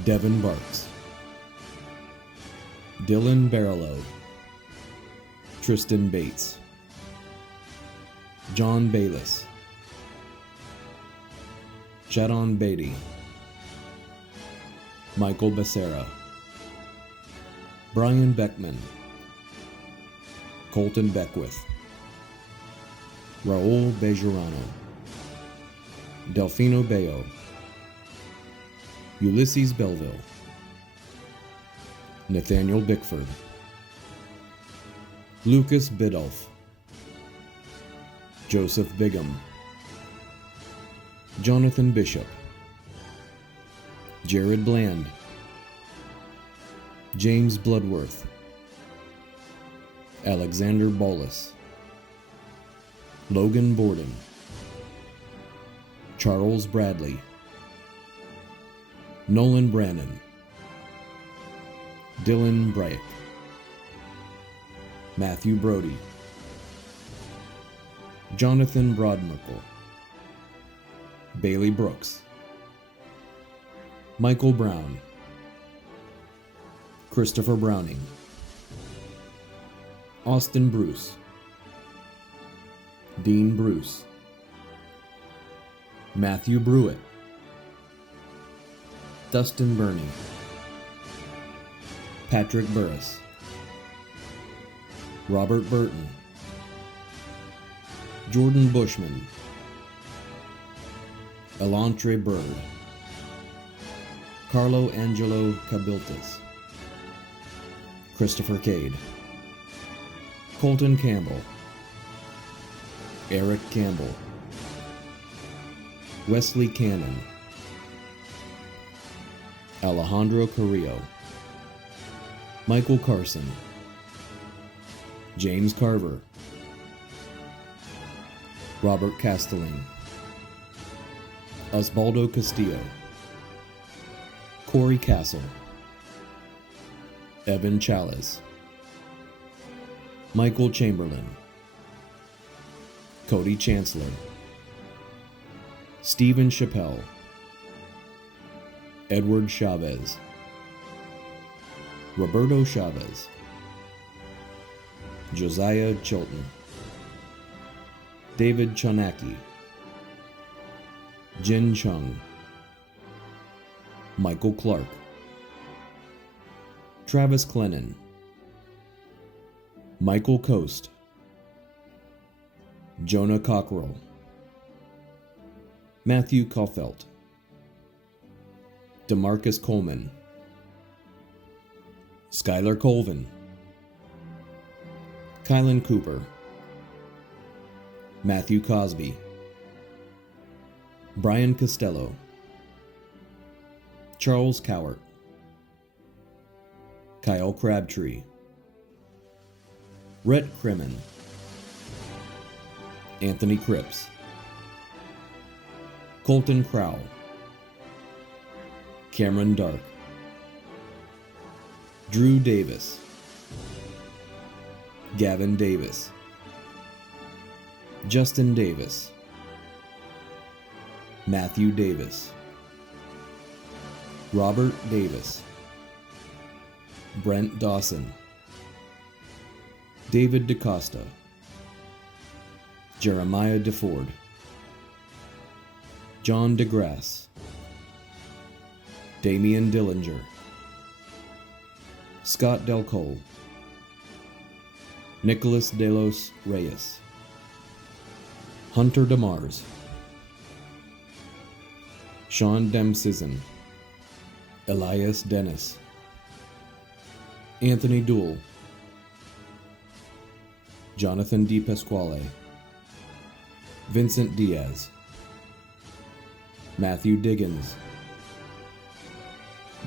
Devin Barks, Dylan Barlow, Tristan Bates, John Bayless, Jadon Beatty, Michael Becerra, Brian Beckman, Colton Beckwith, Raul Bejarano, Delfino Bayo, Ulysses Belville, Nathaniel Bickford, Lucas Biddulph, Joseph Bigham, Jonathan Bishop, Jared Bland, James Bloodworth, Alexander Bolus, Logan Borden, Charles Bradley, Nolan Brannon, Dylan Bryack, Matthew Brody, Jonathan Broadmerkle, Bailey Brooks, Michael Brown, Christopher Browning, Austin Bruce, Dean Bruce, Matthew Brewitt, Dustin Burney, Patrick Burris, Robert Burton, Jordan Bushman, Elantre Bird, Carlo Angelo Cabiltas, Christopher Cade, Colton Campbell, Eric Campbell, Wesley Cannon, Alejandro Carrillo, Michael Carson, James Carver, Robert Castelling, Osvaldo Castillo, Corey Castle, Evan Chalice, Michael Chamberlain, Cody Chancellor, Stephen Chappelle, Edward Chavez, Roberto Chavez, Josiah Chilton, David Chonacki, Jin Chung, Michael Clark, Travis Clennon, Michael Coast, Jonah Cockrell, Matthew Kaufelt, DeMarcus Coleman, Skylar Colvin, Kylan Cooper, Matthew Cosby, Brian Costello, Charles Cowart, Kyle Crabtree, Rhett Crimmin, Anthony Cripps, Colton Crowell, Cameron Dark, Drew Davis, Gavin Davis, Justin Davis, Matthew Davis, Robert Davis, Brent Dawson, David DaCosta, Jeremiah DeFord, John DeGrasse, Damian Dillinger, Scott Del Cole, Nicholas Delos Reyes, Hunter DeMars, Sean Demsizin, Elias Dennis, Anthony Dool, Jonathan DePasquale, Vincent Diaz, Matthew Diggins,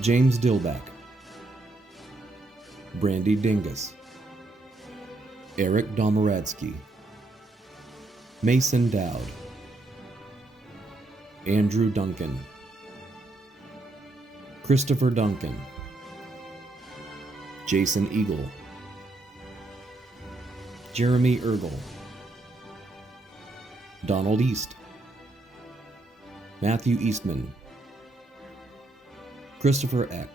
James Dillback, Brandy Dingus, Eric Domaradsky, Mason Dowd, Andrew Duncan, Christopher Duncan, Jason Eagle, Jeremy Ergel, Donald East, Matthew Eastman, Christopher Eck,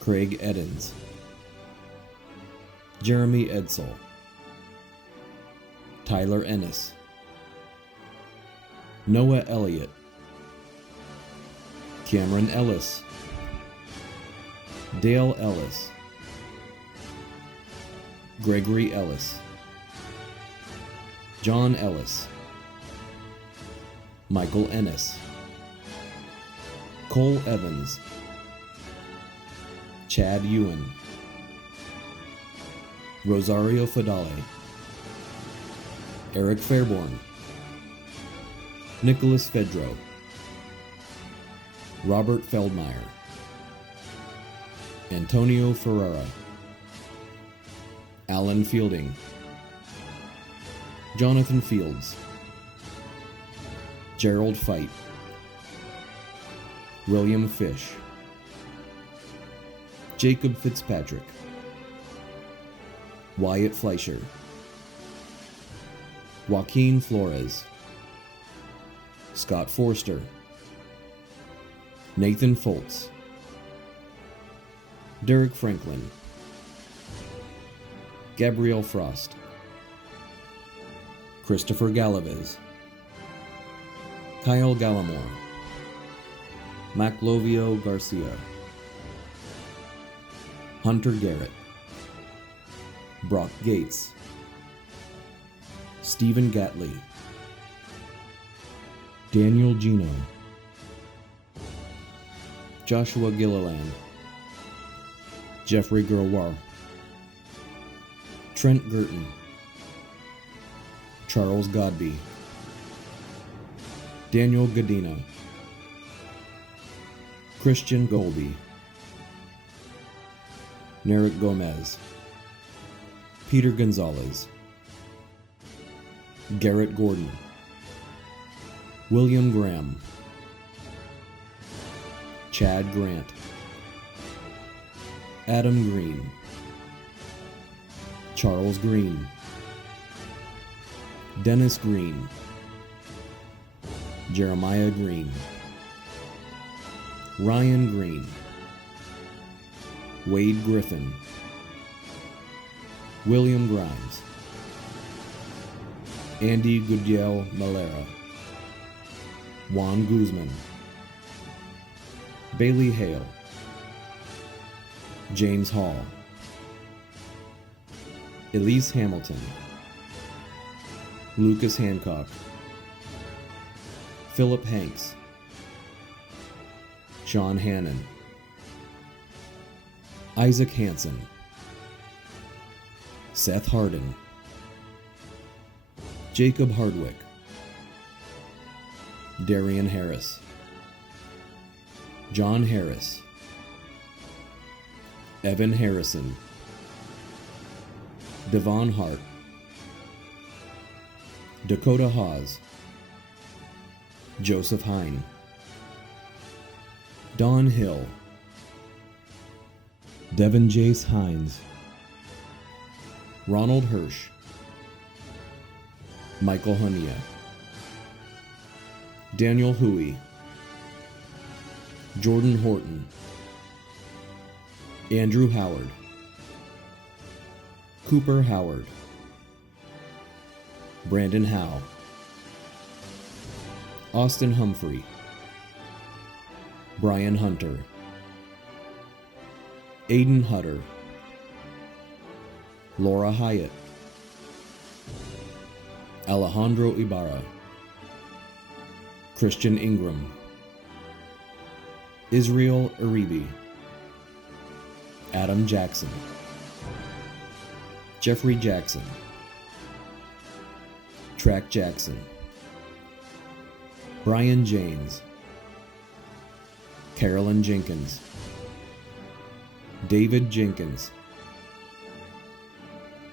Craig Edens, Jeremy Edsel, Tyler Ennis, Noah Elliott, Cameron Ellis, Dale Ellis, Gregory Ellis, John Ellis, Michael Ennis, Cole Evans, Chad Ewan, Rosario Fadale, Eric Fairborn, Nicholas Fedro, Robert Feldmeyer, Antonio Ferrara, Alan Fielding, Jonathan Fields, Gerald Fight, William Fish, Jacob Fitzpatrick, Wyatt Fleischer, Joaquin Flores, Scott Forster, Nathan Foltz, Derek Franklin, Gabrielle Frost, Christopher Galaviz, Kyle Gallimore, Maclovio Garcia, Hunter Garrett, Brock Gates, Stephen Gatley, Daniel Gino, Joshua Gilliland, Jeffrey Gerwar, Trent Girton, Charles Godby, Daniel Godino, Christian Golby, Narek Gomez, Peter Gonzalez, Garrett Gordon, William Graham, Chad Grant, Adam Green, Charles Green, Dennis Green, Jeremiah Green, Ryan Green, Wade Griffin, William Grimes, Andy Gudiel Malera, Juan Guzman, Bailey Hale, James Hall, Elise Hamilton, Lucas Hancock, Philip Hanks, Sean Hannon, Isaac Hansen, Seth Hardin, Jacob Hardwick, Darian Harris, John Harris, Evan Harrison, Devon Hart, Dakota Hawes, Joseph Hine, Don Hill, Devin Jace Hines, Ronald Hirsch, Michael Hunia, Daniel Huey, Jordan Horton, Andrew Howard, Cooper Howard, Brandon Howe, Austin Humphrey, Brian Hunter, Aiden Hutter, Laura Hyatt, Alejandro Ibarra, Christian Ingram, Israel Uribe, Adam Jackson, Jeffrey Jackson, Track Jackson, Brian James, Carolyn Jenkins, David Jenkins,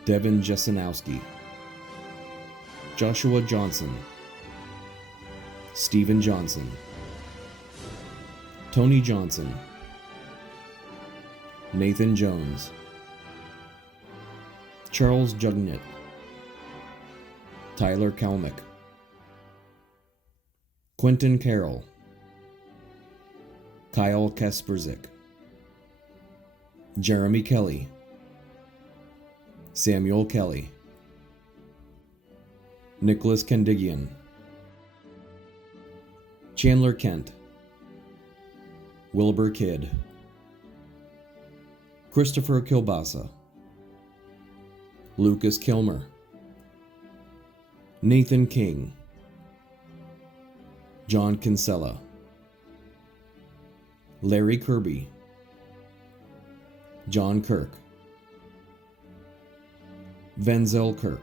Devin Jesenowski, Joshua Johnson, Stephen Johnson, Tony Johnson, Nathan Jones, Charles Jugnet, Tyler Kalmick, Quentin Carroll, Kyle Kasperzik, Jeremy Kelly, Samuel Kelly, Nicholas Kendigian, Chandler Kent, Wilbur Kidd, Christopher Kilbasa, Lucas Kilmer, Nathan King, John Kinsella, Larry Kirby, John Kirk, Venzel Kirk,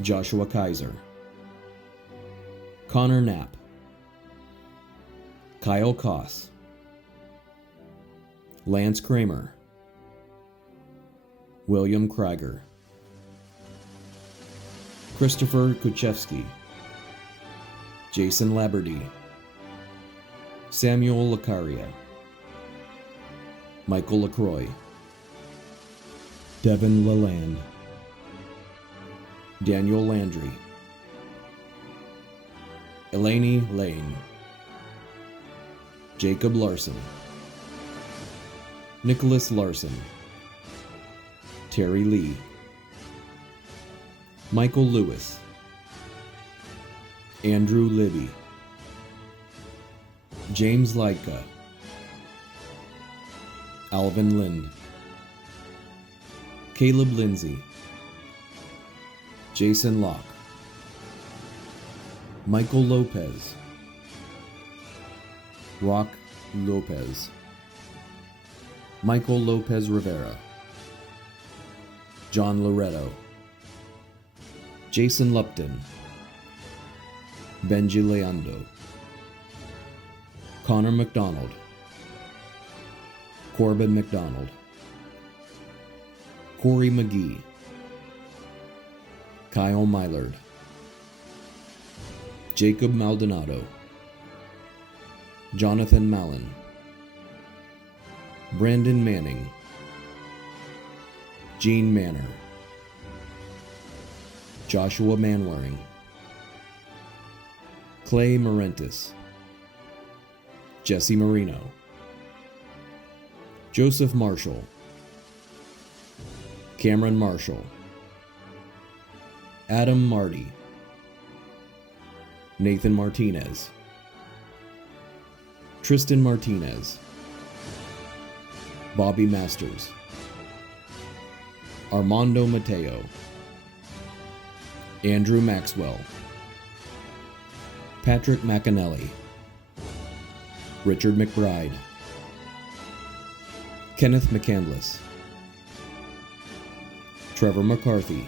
Joshua Kaiser, Connor Knapp, Kyle Koss, Lance Kramer, William Krieger, Christopher Kuchevsky, Jason Laberty, Samuel Lacaria, Michael LaCroix, Devin Lalande, Daniel Landry, Eleni Lane, Jacob Larson, Nicholas Larson, Terry Lee, Michael Lewis, Andrew Libby, James Leidka, Alvin Lind, Caleb Lindsay, Jason Locke, Michael Lopez, Rock Lopez, Michael Lopez Rivera, John Loretto, Jason Lupton, Benji Leando, Connor McDonald, Corbin McDonald, Corey McGee, Kyle Mylard, Jacob Maldonado, Jonathan Mallon, Brandon Manning, Gene Manor, Joshua Manwaring, Clay Morentis, Jesse Marino, Joseph Marshall, Cameron Marshall, Adam Marty, Nathan Martinez, Tristan Martinez, Bobby Masters, Armando Mateo, Andrew Maxwell, Patrick McAnally, Richard McBride, Kenneth McCandless, Trevor McCarthy,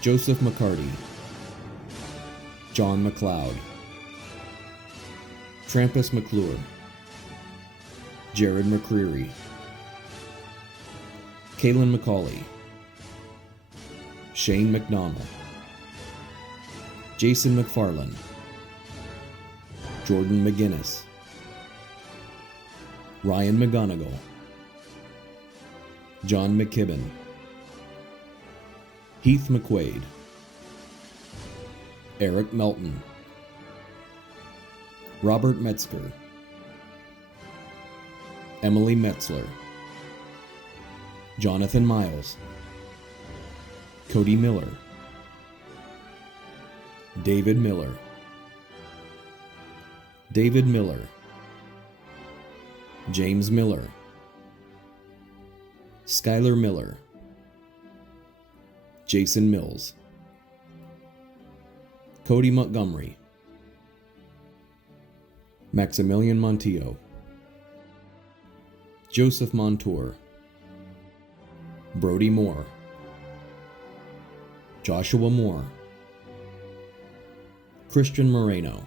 Joseph McCarty, John McLeod, Trampus McClure, Jared McCreary, Kaylin McCauley, Shane McDonald, Jason McFarland, Jordan McGinnis, Ryan McGonigal, John McKibben, Heath McQuaid, Eric Melton, Robert Metzger, Emily Metzler, Jonathan Miles, Cody Miller, David Miller, David Miller, James Miller, Skylar Miller, Jason Mills, Cody Montgomery, Maximilian Montillo, Joseph Montour, Brody Moore, Joshua Moore, Christian Moreno,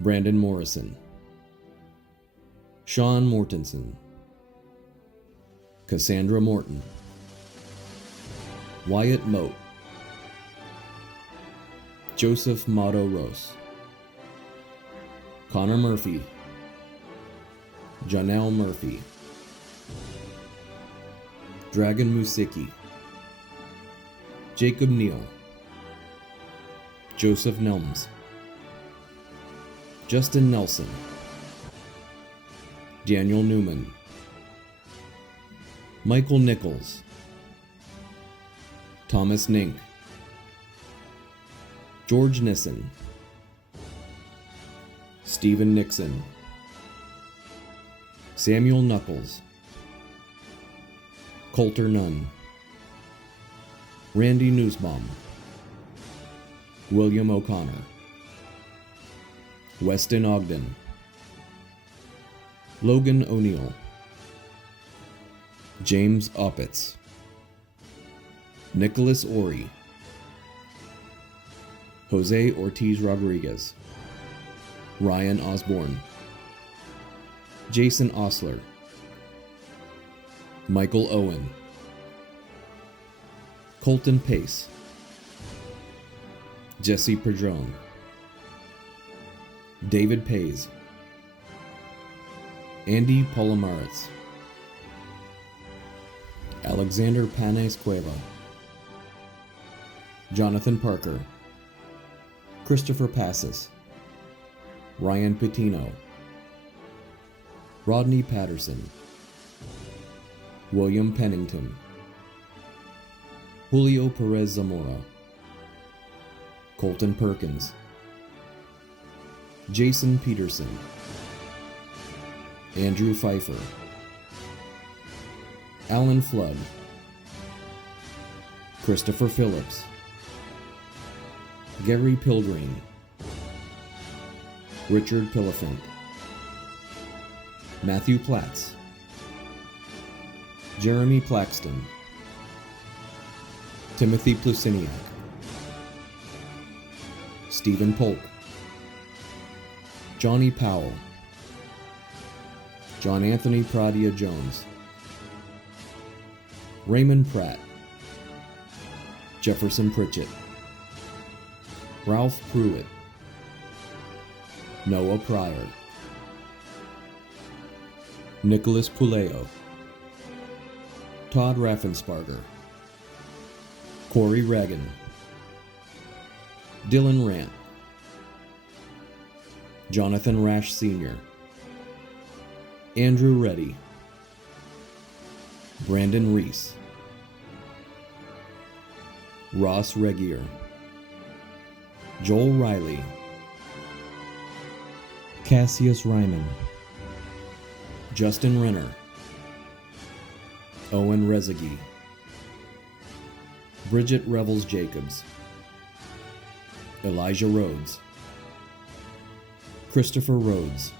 Brandon Morrison, Sean Mortensen, Cassandra Morton, Wyatt Moat, Joseph Mato Rose, Connor Murphy, Janelle Murphy, Dragon Musicki, Jacob Neal, Joseph Nelms, Justin Nelson, Daniel Newman, Michael Nichols, Thomas Nink, George Nissen, Stephen Nixon, Samuel Knuckles, Coulter Nunn, Randy Nussbaum, William O'Connor, Weston Ogden, Logan O'Neill, James Oppitz, Nicholas Ori, Jose Ortiz Rodriguez, Ryan Osborne, Jason Osler, Michael Owen, Colton Pace, Jesse Padron, David Pays, Andy Palomares, Alexander Panes Cueva, Jonathan Parker, Christopher Passes, Ryan Patino, Rodney Patterson, William Pennington, Julio Perez Zamora, Colton Perkins, Jason Peterson, Andrew Pfeiffer, Alan Flood, Christopher Phillips, Gary Pilgreen, Richard Pillifant, Matthew Platts, Jeremy Plaxton, Timothy Plusiniak, Stephen Polk, Johnny Powell, John Anthony Pradia Jones, Raymond Pratt, Jefferson Pritchett, Ralph Pruitt, Noah Pryor, Nicholas Puleo, Todd Raffensparger, Corey Reagan, Dylan Rant, Jonathan Rash Sr., Andrew Reddy, Brandon Reese, Ross Regier, Joel Riley, Cassius Ryman, Justin Renner, Owen Rezegi, Bridget Revels Jacobs, Elijah Rhodes, Christopher Rhodes,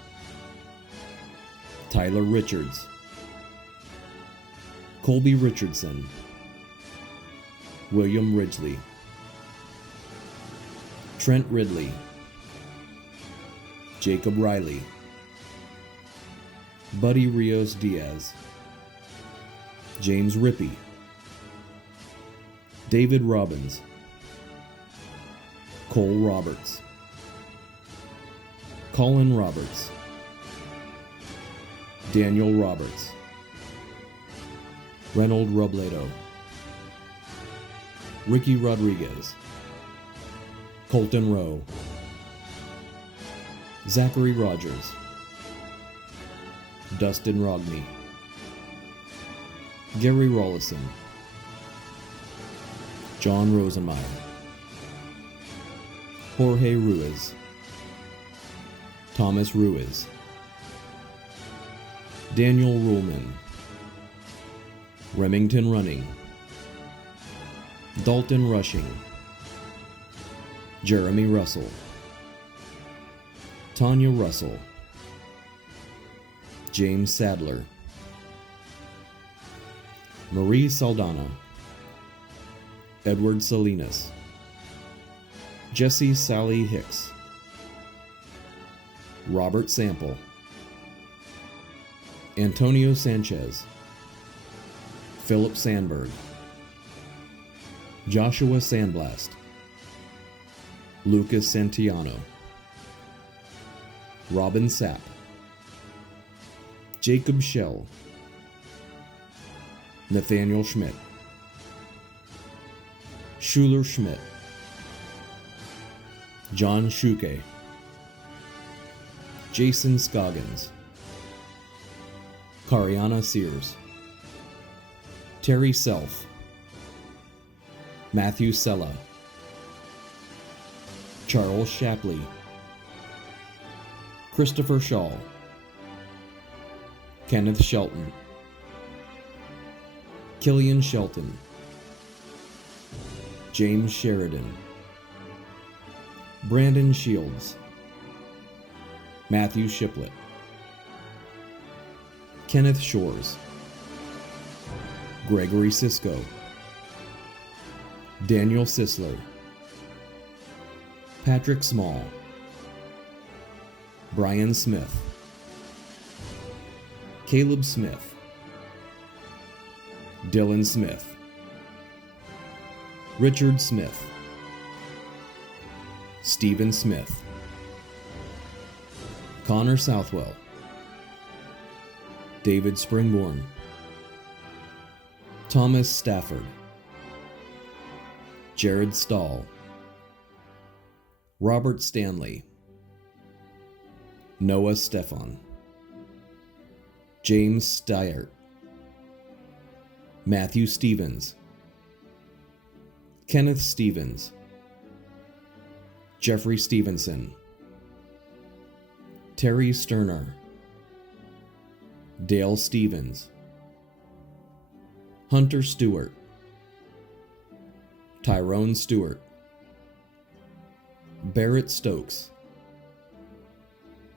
Tyler Richards, Colby Richardson, William Ridgely, Trent Ridley, Jacob Riley, Buddy Rios Diaz, James Rippey, David Robbins, Cole Roberts, Colin Roberts, Daniel Roberts, Reynold Robledo, Ricky Rodriguez, Colton Rowe, Zachary Rogers, Dustin Rogney, Gary Rollison, John Rosenmeyer, Jorge Ruiz, Thomas Ruiz, Daniel Ruhlman, Remington Running, Dalton Rushing, Jeremy Russell, Tanya Russell, James Sadler, Marie Saldana, Edward Salinas, Jesse Sally Hicks, Robert Sample, Antonio Sanchez, Philip Sandberg, Joshua Sandblast, Lucas Santiano, Robin Sapp, Jacob Schell, Nathaniel Schmidt, Schuler Schmidt, John Shuke, Jason Scoggins, Cariana Sears, Terry Self, Matthew Sella, Charles Shapley, Christopher Shaw, Kenneth Shelton, Killian Shelton, James Sheridan, Brandon Shields, Matthew Shiplet, Kenneth Shores, Gregory Sisko, Daniel Sisler, Patrick Small, Brian Smith, Caleb Smith, Dylan Smith, Richard Smith, Stephen Smith, Connor Southwell, David Springborn, Thomas Stafford, Jared Stahl, Robert Stanley, Noah Stefan, James Stiert, Matthew Stevens, Kenneth Stevens, Jeffrey Stevenson, Terry Sterner, Dale Stevens, Hunter Stewart, Tyrone Stewart, Barrett Stokes,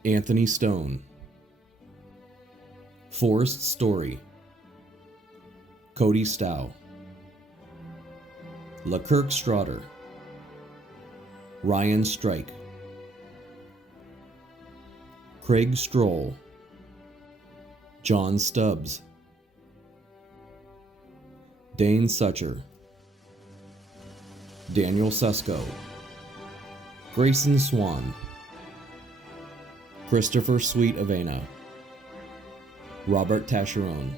Anthony Stone, Forrest Story, Cody Stow, LaKirk Strotter, Ryan Strike, Craig Stroll, John Stubbs, Dane Sucher, Daniel Susko, Grayson Swan, Christopher Sweet Avena, Robert Tascheron,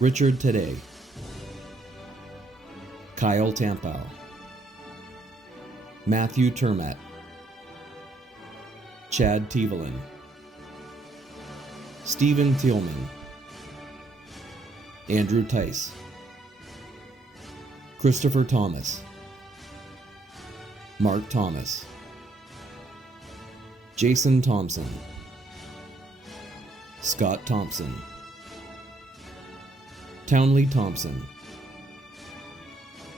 Richard Today, Kyle Tampau, Matthew Termat, Chad Tevelin, Stephen Thielman, Andrew Tice, Christopher Thomas, Mark Thomas, Jason Thompson, Scott Thompson, Townley Thompson,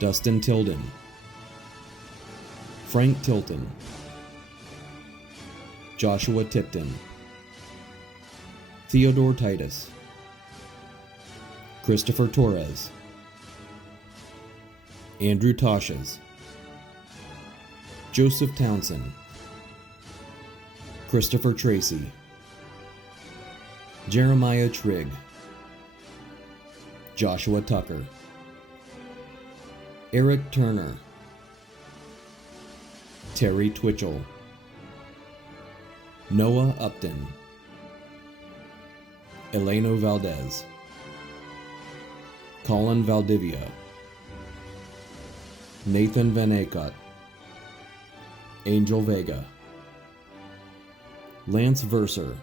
Dustin Tilden, Frank Tilton, Joshua Tipton, Theodore Titus, Christopher Torres, Andrew Tosches, Joseph Townsend, Christopher Tracy, Jeremiah Trigg, Joshua Tucker, Eric Turner, Terry Twitchell, Noah Upton, Eleno Valdez, Colin Valdivia, Nathan Van Akot, Angel Vega, Lance Verser,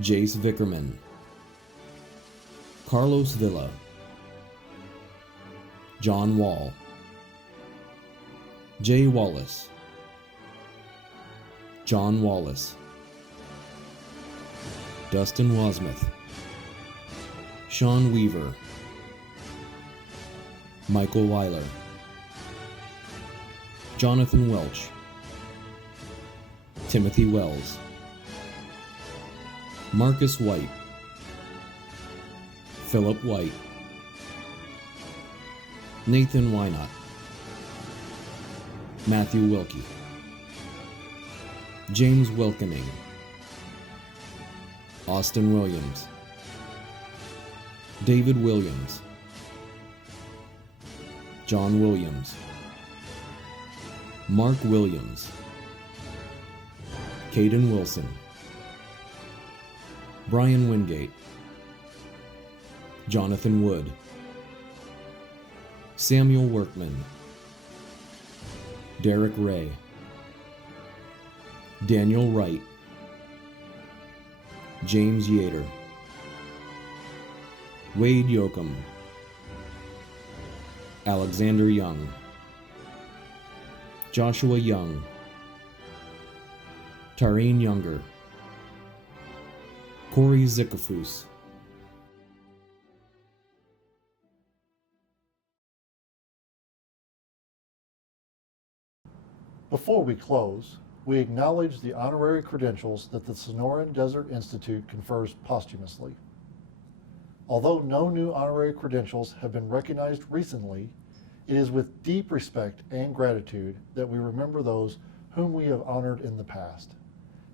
Jace Vickerman, Carlos Villa, John Wall, Jay Wallace, John Wallace, Dustin Wasmuth, Sean Weaver, Michael Weiler, Jonathan Welch, Timothy Wells, Marcus White, Philip White, Nathan Wynot, Matthew Wilkie, James Wilkening, Austin Williams, David Williams, John Williams, Mark Williams, Caden Wilson, Brian Wingate, Jonathan Wood, Samuel Workman, Derek Ray, Daniel Wright, James Yater, Wade Yoakum, Alexander Young, Joshua Young, Tareen Younger, Corey Zikafus, Before we close, we acknowledge the honorary credentials that the Sonoran Desert Institute confers posthumously. Although no new honorary credentials have been recognized recently, it is with deep respect and gratitude that we remember those whom we have honored in the past.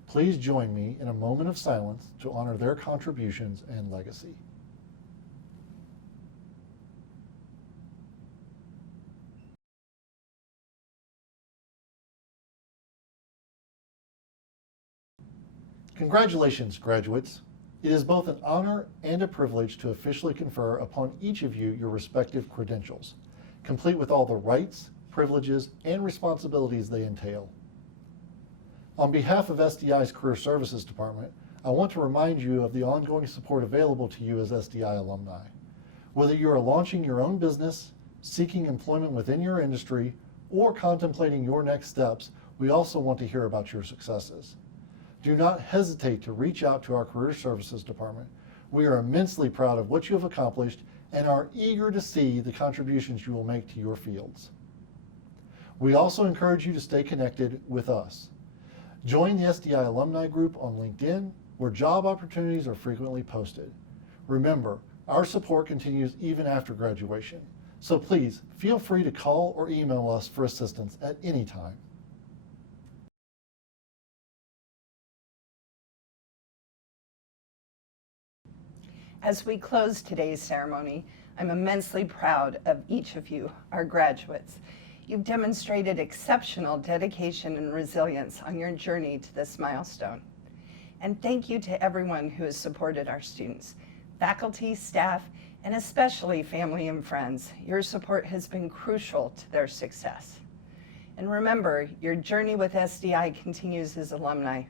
Please join me in a moment of silence to honor their contributions and legacy. Congratulations, graduates. It is both an honor and a privilege to officially confer upon each of you your respective credentials, complete with all the rights, privileges, and responsibilities they entail. On behalf of SDI's Career Services Department, I want to remind you of the ongoing support available to you as SDI alumni. Whether you are launching your own business, seeking employment within your industry, or contemplating your next steps, we also want to hear about your successes. Do not hesitate to reach out to our Career Services Department. We are immensely proud of what you have accomplished and are eager to see the contributions you will make to your fields. We also encourage you to stay connected with us. Join the SDI Alumni Group on LinkedIn, where job opportunities are frequently posted. Remember, our support continues even after graduation, so please feel free to call or email us for assistance at any time. As we close today's ceremony, I'm immensely proud of each of you, our graduates. You've demonstrated exceptional dedication and resilience on your journey to this milestone. And thank you to everyone who has supported our students, faculty, staff, and especially family and friends. Your support has been crucial to their success. And remember, your journey with SDI continues as alumni.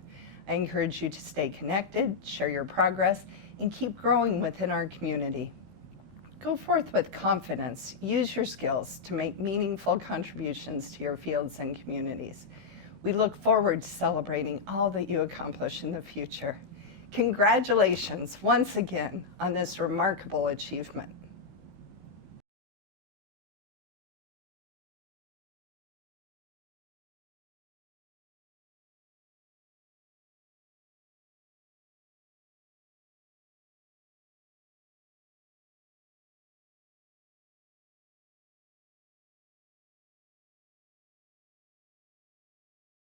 I encourage you to stay connected, share your progress, and keep growing within our community. Go forth with confidence. Use your skills to make meaningful contributions to your fields and communities. We look forward to celebrating all that you accomplish in the future. Congratulations once again on this remarkable achievement.